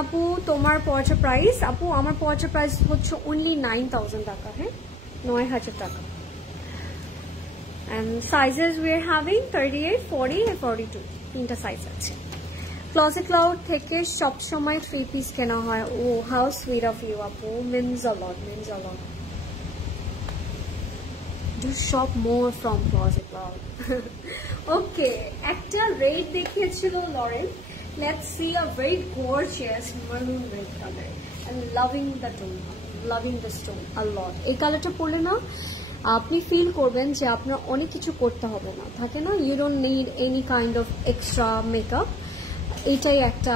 আপু তোমার পড়ার প্রাইস? আপু আমার পড়ার প্রাইস হচ্ছে অনলি 9,000 টাকা। হ্যাঁ 9,000 টাকা। And sizes we are having 38, 40 and 42, তিনটা সাইজ আছে। Closet Cloud থেকে সব সময় 3 piece কেনা হয়। ও how sweet of you আপু, means a lot, means a lot. Do shop more from Closet Cloud. Okay, একটা red দেখিয়েছিল Lauren. Let's see a very gorgeous maroon red color. I'm loving the tone. I'm loving this tone a lot. এই কালারটা পরলে না আপনি ফিল করবেন যে আপনার অনেক কিছু করতে হবে না, থাকে না you don't need any kind of extra makeup. এটাই একটা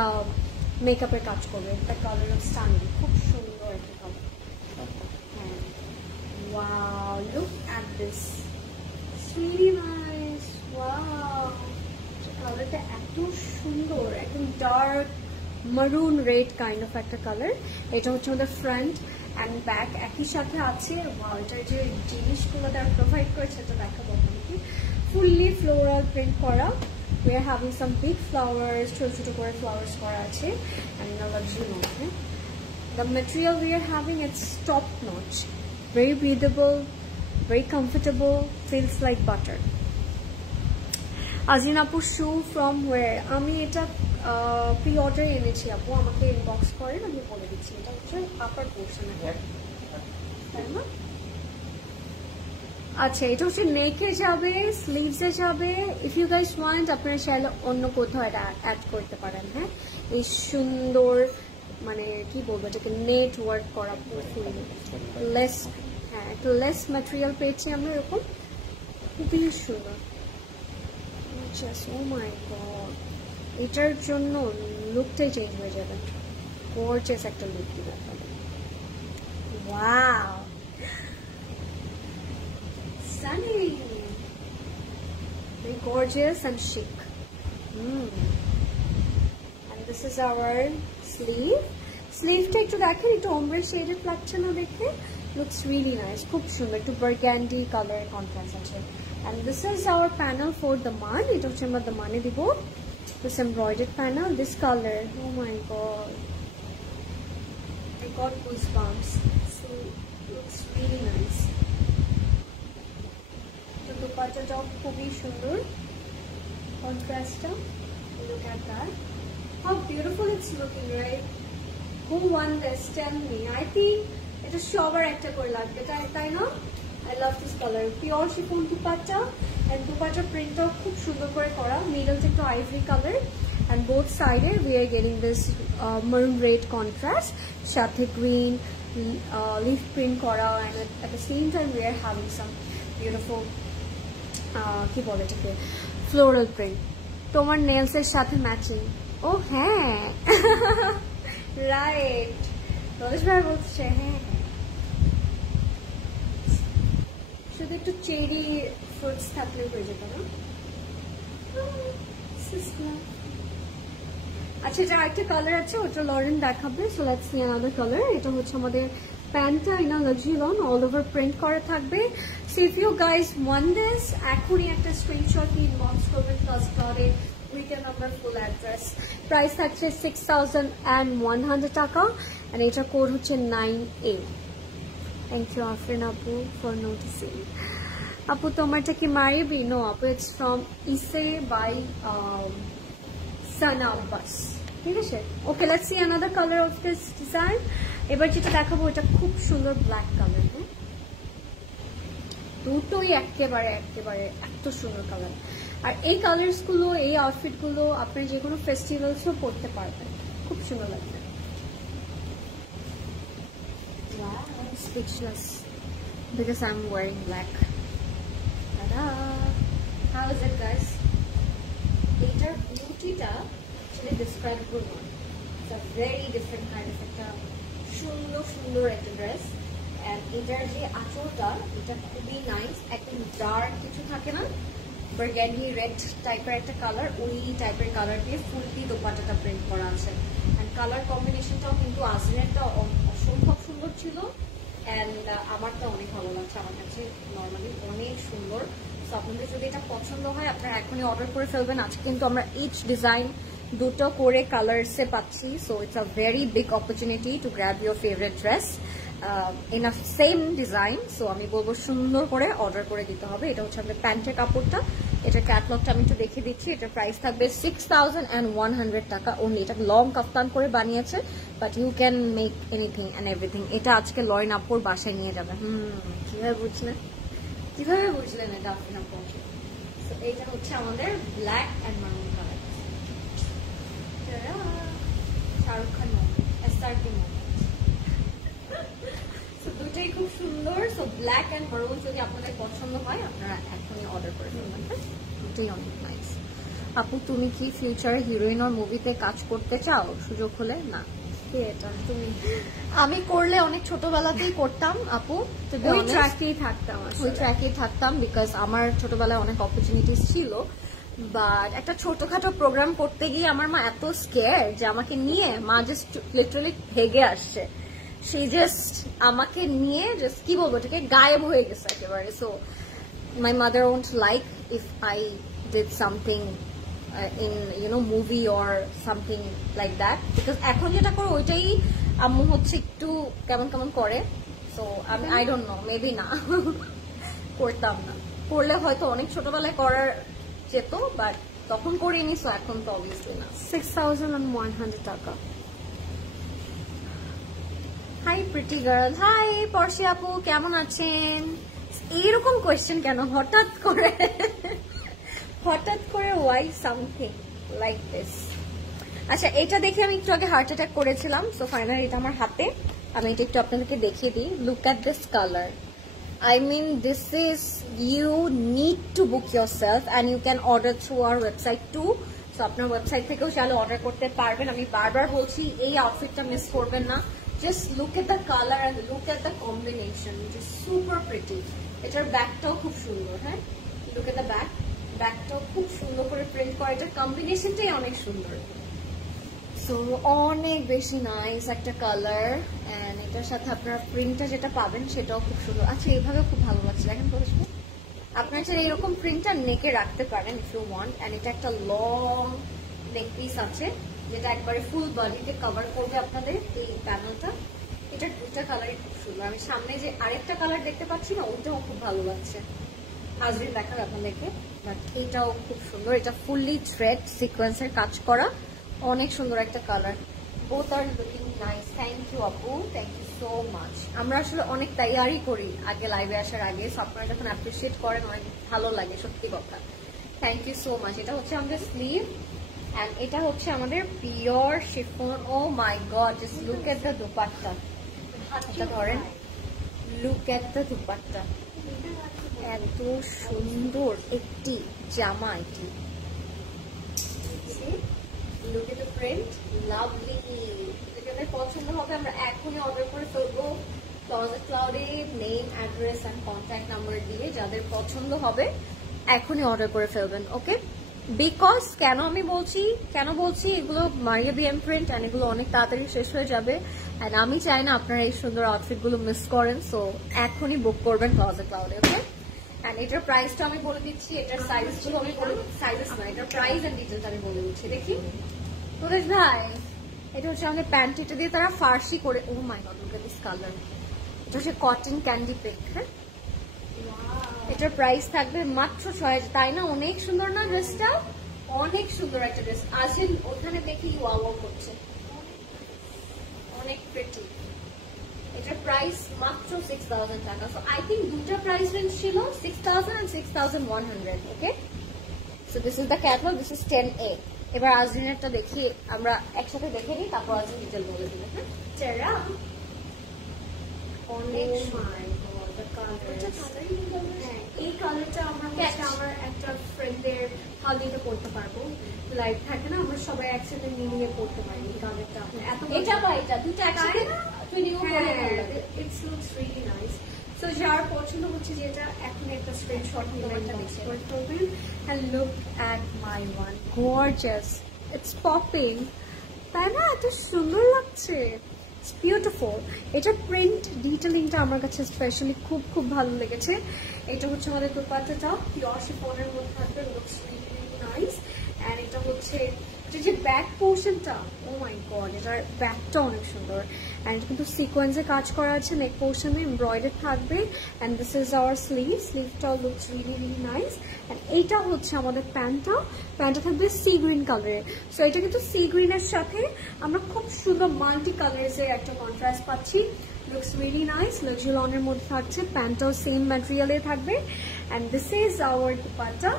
মেকআপের কাজ করবে। একটা কালার অফ স্টানিং, খুব সুন্দর একটা কালার। হ্যাঁ, wow, look at this, it's really nice. Wow, কালারটা এত সুন্দর, একদম ডার্ক মারুন রেড কাইন্ড অফ একটা কালার। এটা হচ্ছে আমাদের ফ্রন্ট অ্যান্ড ব্যাক একই সাথে আছে। এটার যে জিনিসগুলো তারা প্রোভাইড করেছে সেটা দেখাবো আপনাকে। ফুললি ফ্লোরাল প্রিন্ট করা। We are having some big flowers, ছোট ছোট করে flowers করা আছে, and a luxury note. The material we are having, it's top notch, very breathable, very comfortable, feels like butter. Azin Apu shoe from where? আমি এটা pre-order এনেছি আপু, আমাকে ইনবক্স করেন, আমি বলে দিচ্ছি। এটা হচ্ছে আপার পোর্শন, তাই না? আচ্ছা, এটা হচ্ছে নেকে যাবে, স্লিভসে যাবে। ইফ ইউ গাইস ওয়ান্ট আপনারা চাইলে অন্য কোথাও এটা অ্যাড করতে পারেন। হ্যাঁ, এই সুন্দর মানে কি বলবো এটাকে নেট ওয়ার্ক করা ফুললি লেস, হ্যাঁ একটু লেস ম্যাটেরিয়াল পেয়েছি আমরা এরকম, খুবই সুন্দর। ও মাই গড, এটার জন্য লুকটাই চেঞ্জ হয়ে যাবে। গর্জিয়াস একটা লুক দিবে আপনাদের। Wow, stunning, very gorgeous and chic. And this is our sleeve. Sleeve-টা একটু দেখেন, একটু ombre shaded লাগছে না দেখে? Looks really nice, খুব সুন্দর, একটু burgundy color contrast আছে। And this is our panel for the man. এটা হচ্ছে আমরা the man-এ দিব। This embroidered panel, this color, oh my god, I got goosebumps. So looks really nice. দুপাট্টাটাও খুবই সুন্দর, কন্ট্রাস্টটা, look at that, how beautiful it's looking, right? Who won this? Tell me. I think এটা সবার একটা করে লাগবে, তাই না? I love this color, pure chiffon dupatta, and দুপাট্টার প্রিন্টটাও খুব সুন্দর করে করা, মিডলটা একটু ivory color, and both sided we are getting this maroon red contrast, সাথে green leaf print করা, and at the same time we are having some beautiful কি বলে এটাকে ফ্লোরাল প্রিন্ট। তোমার নেলস এর সাথে ম্যাচিং। ও হ্যাঁ, রাইট, রোজ ভাই বলছে হ্যাঁ, শুধু একটু চেরি ফ্রুটস থাকলে হয়ে যেত না? আচ্ছা, এটা একটা কালার আছে, ওটা লরেন দেখাবে। So let's see another colour. এটা হচ্ছে আমাদের প্যান্টটা in a luxury lawn, all over print করা থাকবে। So if you guys want this, এখনই একটা স্ক্রিনশট নিয়ে ইনবক্স করবেন Closet Cloud এর retail number, full address. Price থাকছে 6100 টাকা, and এটার কোড হচ্ছে 9A। থ্যাংক ইউ আফরিন আপু ফর নোটিসিং। আপু তোমারটা কি মারিবি? নো আপু, ইটস ফ্রম ইসে বাই সানা আব্বাস। ঠিক আছে, okay, let's see another colour of this design. এবার যেটা দেখাবো এটা খুব সুন্দর ব্ল্যাক কালার। হ্যাঁ, দুটোই একেবারে একেবারে এত সুন্দর কালার। আর এই কালার্স গুলো, এই আউটফিট গুলো আপনি যে কোনো ফেস্টিভ্যালসও পরতে পারবেন, খুব সুন্দর লাগবে। Speechless because I'm wearing black. Ta-da! How is it, guys? Etar beauty-ta actually describable one. It's a very different kind of একটা সুন্দর সুন্দর একটা ড্রেস। and এটার যে আঁচলটা, এটা খুবই নাইস, একদম ডার্ক কিছু থাকে না, বার্গান্ডি রেড টাইপের একটা কালার, ওই টাইপের কালার দিয়ে ফুললি দোপাট্টাটা প্রিন্ট করা আছে। and কালার কম্বিনেশনটাও কিন্তু আজরেরটা অসম্ভব সুন্দর ছিল, and আমারটা অনেক ভালো লাগছে, আমার কাছে নর্মালি অনেক সুন্দর। সো আপনাদের যদি এটা পছন্দ হয় আপনারা এখনই অর্ডার করে ফেলবেন। আজকে কিন্তু আমরা ইচ ডিজাইন দুটো করে কালার্সে পাচ্ছি। So it's a very big opportunity to grab your favourite dress in a same design. So আমি বলবো সুন্দর করে অর্ডার করে দিতে হবে। এটা হচ্ছে আমাদের প্যান্টের কাপড়টা, এটার ক্যাটালগটা আমি একটু দেখিয়ে দিচ্ছি। এটার প্রাইস থাকবে 6100 টাকা অনলি। এটা লং কাফতান করে বানিয়েছে, but you can make anything and everything. এটা আজকে লরিন আপুর বাসায় নিয়ে যাবে। কিভাবে বুঝলেন, কিভাবে বুঝলেন এটা আপনি আপু? সো এইটা হচ্ছে আমাদের ব্ল্যাক অ্যান্ড মারুন কালার। শাহরুখ খান SRK দুটোই খুব সুন্দর। সো ব্ল্যাক অ্যান্ড মারুন যদি আপনাদের পছন্দ হয় আপনারা এখনই অর্ডার করে ফেলবেন। দুটোই অনেক নাইস। আপু তুমি কি ফিউচারে হিরোইন আর মুভিতে কাজ করতে চাও সুযোগ হলে? না, এটা তুমি আমি করলে অনেক ছোটবেলাতেই করতাম আপু, ওই ট্র্যাকেই থাকতাম বিকজ আমার ছোটবেলায় অনেক অপরচুনিটিস ছিল। বাট একটা ছোটখাটো প্রোগ্রাম করতে গিয়ে আমার মা এত স্কেয়ার যে আমাকে নিয়ে মা জাস্ট লিটারালি ভেগে আসছে। সে জাস্ট আমাকে নিয়ে জাস্ট কি বলবো এটাকে গায়েব হয়ে গেছে একেবারে। So my mother won't like if I did something in movie or something like that, because এখন যেটা করে ওইটাই আম্মু হচ্ছে একটু কেমন কেমন করে। সো আমি আই ডোন্ট নো, মেবি না করতাম না, করলে হয়তো অনেক ছোটবেলায় করার যেত, বাট তখন করিনি। সো এখন তো অবভিয়াসলি না। 6100 টাকা। হাই প্রিটি গার্ল, হাই পর্ষি আপু, কেমন আছেন? এইরকম কোয়েশ্চেন কেন হঠাৎ করে ওয়াই সামথিং লাইক দিস? আচ্ছা, এটা দেখে আমি একটু আগে হার্ট অ্যাটাক করেছিলাম। সো ফাইনালি এটা আমার হাতে, আমি এটা একটু আপনাদেরকে দেখিয়ে দিই। Look at this colour. I mean, this is, you need to book yourself and you can order through our website too. So আপনার ওয়েবসাইট থেকেও চাইলে অর্ডার করতে পারবেন। আমি বারবার বলছি এই আউটফিটটা মিস করবেন না। Just look at the color and look at the combination, which is super pretty. এটার ব্যাকটাও খুব সুন্দর। হ্যাঁ, look at the back. ব্যাকটাও খুব সুন্দর করে প্রিন্ট করা, এটার কম্বিনেশনটাই অনেক সুন্দর। সো অনেক বেশি নাইস একটা কালার, এন্ড এটার সাথে আপনারা প্রিন্টটা যেটা পাবেন সেটাও খুব সুন্দর। আচ্ছা, এইভাবে খুব ভালো লাগছে, দেখেন বলছি আপনার চাইলে এরকম প্রিন্টটা নেকে রাখতে পারেন ইফ ইউ ওয়ান্ট। এন্ড এটা একটা লং নেক পিস আছে যেটা একবারে ফুল বডিতে কভার করবে আপনাদের এই প্যানেলটা। এটা দুটা কালারই খুব সুন্দর। আমি সামনে যে আরেকটা কালার দেখতে পাচ্ছি না, ওইটাও খুব ভালো লাগছে। হাজরিন দেখাবে আপনাদেরকে, বাট এটাও খুব সুন্দর। এটা ফুললি থ্রেড সিকোয়েন্সের কাজ করা, অনেক সুন্দর একটা colour. Both are looking nice. Thank you আপু, থ্যাংক ইউ সো মাচ। আমরা আসলে অনেক তৈরি করি আগে লাইভে আসার আগে, সো আপনারা যখন অ্যাপ্রিসিয়েট করেন অনেক ভালো লাগে, সত্যি কথা। Thank you so much. এটা হচ্ছে আমাদের স্লিভ, এন্ড এটা হচ্ছে আমাদের pure chiffon. Oh my God, just look at the dupatta. এটা ধরেন, লুক এট দ্য দুপাট্টা, এত সুন্দর একটি জামা। এটি look at the print, lovely. যেটা পছন্দ হবে আমরা এখনই অর্ডার করে ফেলবো ক্লোজেট ক্লাউডে name, address and contact number দিয়ে। যাদের পছন্দ হবে এখনই অর্ডার করে ফেলবেন, ওকে? বিকজ কেন বলছি এগুলো মারিয়া বিএম প্রিন্ট, এন্ড এগুলো অনেক তাড়াতাড়ি শেষ হয়ে যাবে, এন্ড আমি চাই না আপনারা এই সুন্দর আউটফিট গুলো মিস করেন। সো এখনই বুক করবেন ক্লোজেট ক্লাউডে, ওকে? এন্ড এটার প্রাইসটা আমি বলে দিচ্ছি, এটার সাইজগুলো আমি বলে, সাইজেস না, এটার প্রাইস এন্ড ডিটেলস আমি বলে দিচ্ছি। দেখি সুরেশ ভাই, এটা হচ্ছে আমাদের প্যান্ট, এটা দিয়ে তারা ফার্সি করে। Oh my god, look at this colour. এটা হচ্ছে কটন ক্যান্ডি পিঙ্ক। হ্যাঁ, এটার প্রাইস থাকবে মাত্র 6000। তাই না? অনেক সুন্দর না ড্রেসটা? অনেক সুন্দর একটা ড্রেস। আসেন ওখানে দেখি ওয়াও করছে, অনেক প্রিটি। এটার প্রাইস মাত্র 6000 টাকা। সো আই থিঙ্ক দুটা প্রাইস রেঞ্জ ছিল 6000 and 6100, okay? So this is the catalogue, this is 10A। এবার আজরিনেরটা দেখি, আমরা একসাথে দেখে নিই, তারপর আজরিন ডিটেল বলে দিবে। হ্যাঁ, চেরা অনেক এই কালারটা আমরা আমার একটা ফ্রেন্ডের হালদিতে পড়তে পারবো। লাইভ থাকে না, আমরা সবাই একসাথে মিলিয়ে পড়তে পারি এই কালারটা। এত এটা বা এটা দুটো একসাথে it's looks really nice. So যার পছন্দ হচ্ছে যেটা, এখন একটা স্ক্রিনশট নিয়ে করে ফেলবেন। And look at my one, gorgeous, it's popping, তাই না? এত সুন্দর লাগছে, ইটস বিউটিফুল। এটা প্রিন্ট ডিটেলিংটা আমার কাছে স্পেশালি খুব খুব ভালো লেগেছে। এটা হচ্ছে আমাদের দুপাট্টাটা পিওর শিফনের মধ্যে থাকবে, লুকস রিয়েলি নাইস। এন্ড এটা হচ্ছে যে ব্যাক পোর্শনটা, ও মাই গড, এটার ব্যাকটা অনেক সুন্দর। অ্যান্ড কিন্তু সিকোয়েন্সে কাজ করা আছে, নেক পোর্শনে এমব্রয়ডারি থাকবে। অ্যান্ড দিস ইজ আওয়ার স্লিভটাও looks really really nice. And এইটা হচ্ছে আমাদের প্যান্টটা থাকবে সি গ্রিন কালারে। সো এটা কিন্তু সি গ্রিনের সাথে আমরা খুব সুন্দর মাল্টি কালার্সের একটা কন্ট্রাস্ট পাচ্ছি। লুকস রিয়েলি নাইস, লাক্সারি লনের মধ্যে থাকছে, প্যান্টটাও সেম ম্যাটেরিয়ালে থাকবে। And this is our dupatta.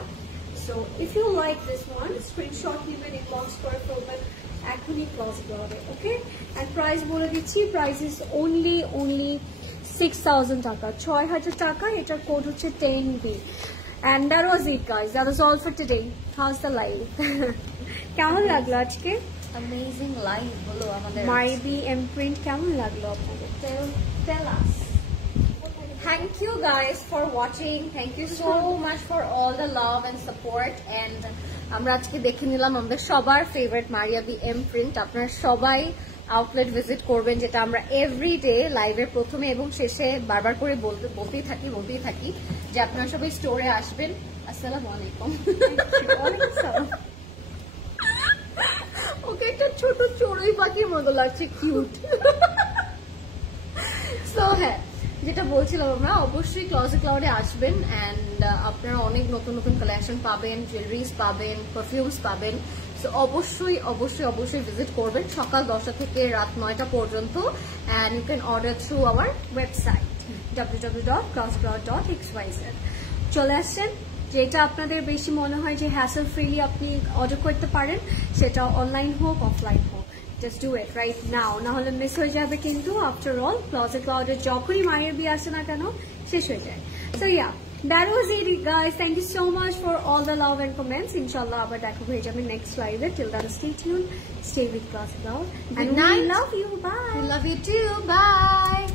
So if you like this one, screenshot নেবেন, ইনবক্স করে ফেলবেন এখনই ক্লোজিং হবে, ওকে? অ্যান্ড প্রাইস বলে দিচ্ছি, প্রাইস ইজ only 6,000 টাকা, 6,000 টাকা। এটার কোড হচ্ছে 10B। And that was it, guys. That was all for today. How's the live? কেমন লাগলো আজকে? Amazing live বলো আমাদের। মাইবি এমপ্রিন্ট কেমন লাগলো আপনাদের? Tell us. Thank you guys for watching. Thank you so much for all the love and support. And আমরা আজকে দেখে নিলাম আমাদের সবার ফেভারিট মারিয়া বি এমপ্রিন্ট। আপনারা সবাই আউটলেট ভিজিট করবেন, যেটা আমরা এভরিডে লাইভের প্রথমে এবং শেষে বারবার করে বলতেই থাকি যে আপনারা সবাই স্টোরে আসবেন। আসসালামু আলাইকুম। ওকে একটা ছোট চড়ুই পাখির মতো লাগছে, কিউট। সো হ্যাঁ, যেটা বলছিলাম, আমরা অবশ্যই ক্লজেট ক্লাউডে আসবেন অ্যান্ড আপনারা অনেক নতুন নতুন কালেকশন পাবেন, জুয়েলারিজ পাবেন, পারফিউমস পাবেন। সো অবশ্যই ভিজিট করবেন সকাল 10টা থেকে রাত 9টা পর্যন্ত। And you can order through our website www.clothecloud.xyz। চলে আসছেন, যেটা আপনাদের বেশি মনে হয় যে হ্যাসেল ফ্রিলি আপনি অর্ডার করতে পারেন, সেটা অনলাইন হোক অফলাইন হোক, just do it right now, না হলে মিস হয়ে যাবে। কিন্তু আফটার অল ক্লজেট ক্লাউডে যখনই মায়ের বিয়ে আসে না কেন শেষ হয়ে যায়। So yeah, that was it, guys. Thank you so much for all the love and comments. Inshallah আবার দেখা হয়ে যাবে next live. Till then, stay tuned, stay with Closet Cloud, and we love you. Bye. We love you too. Bye.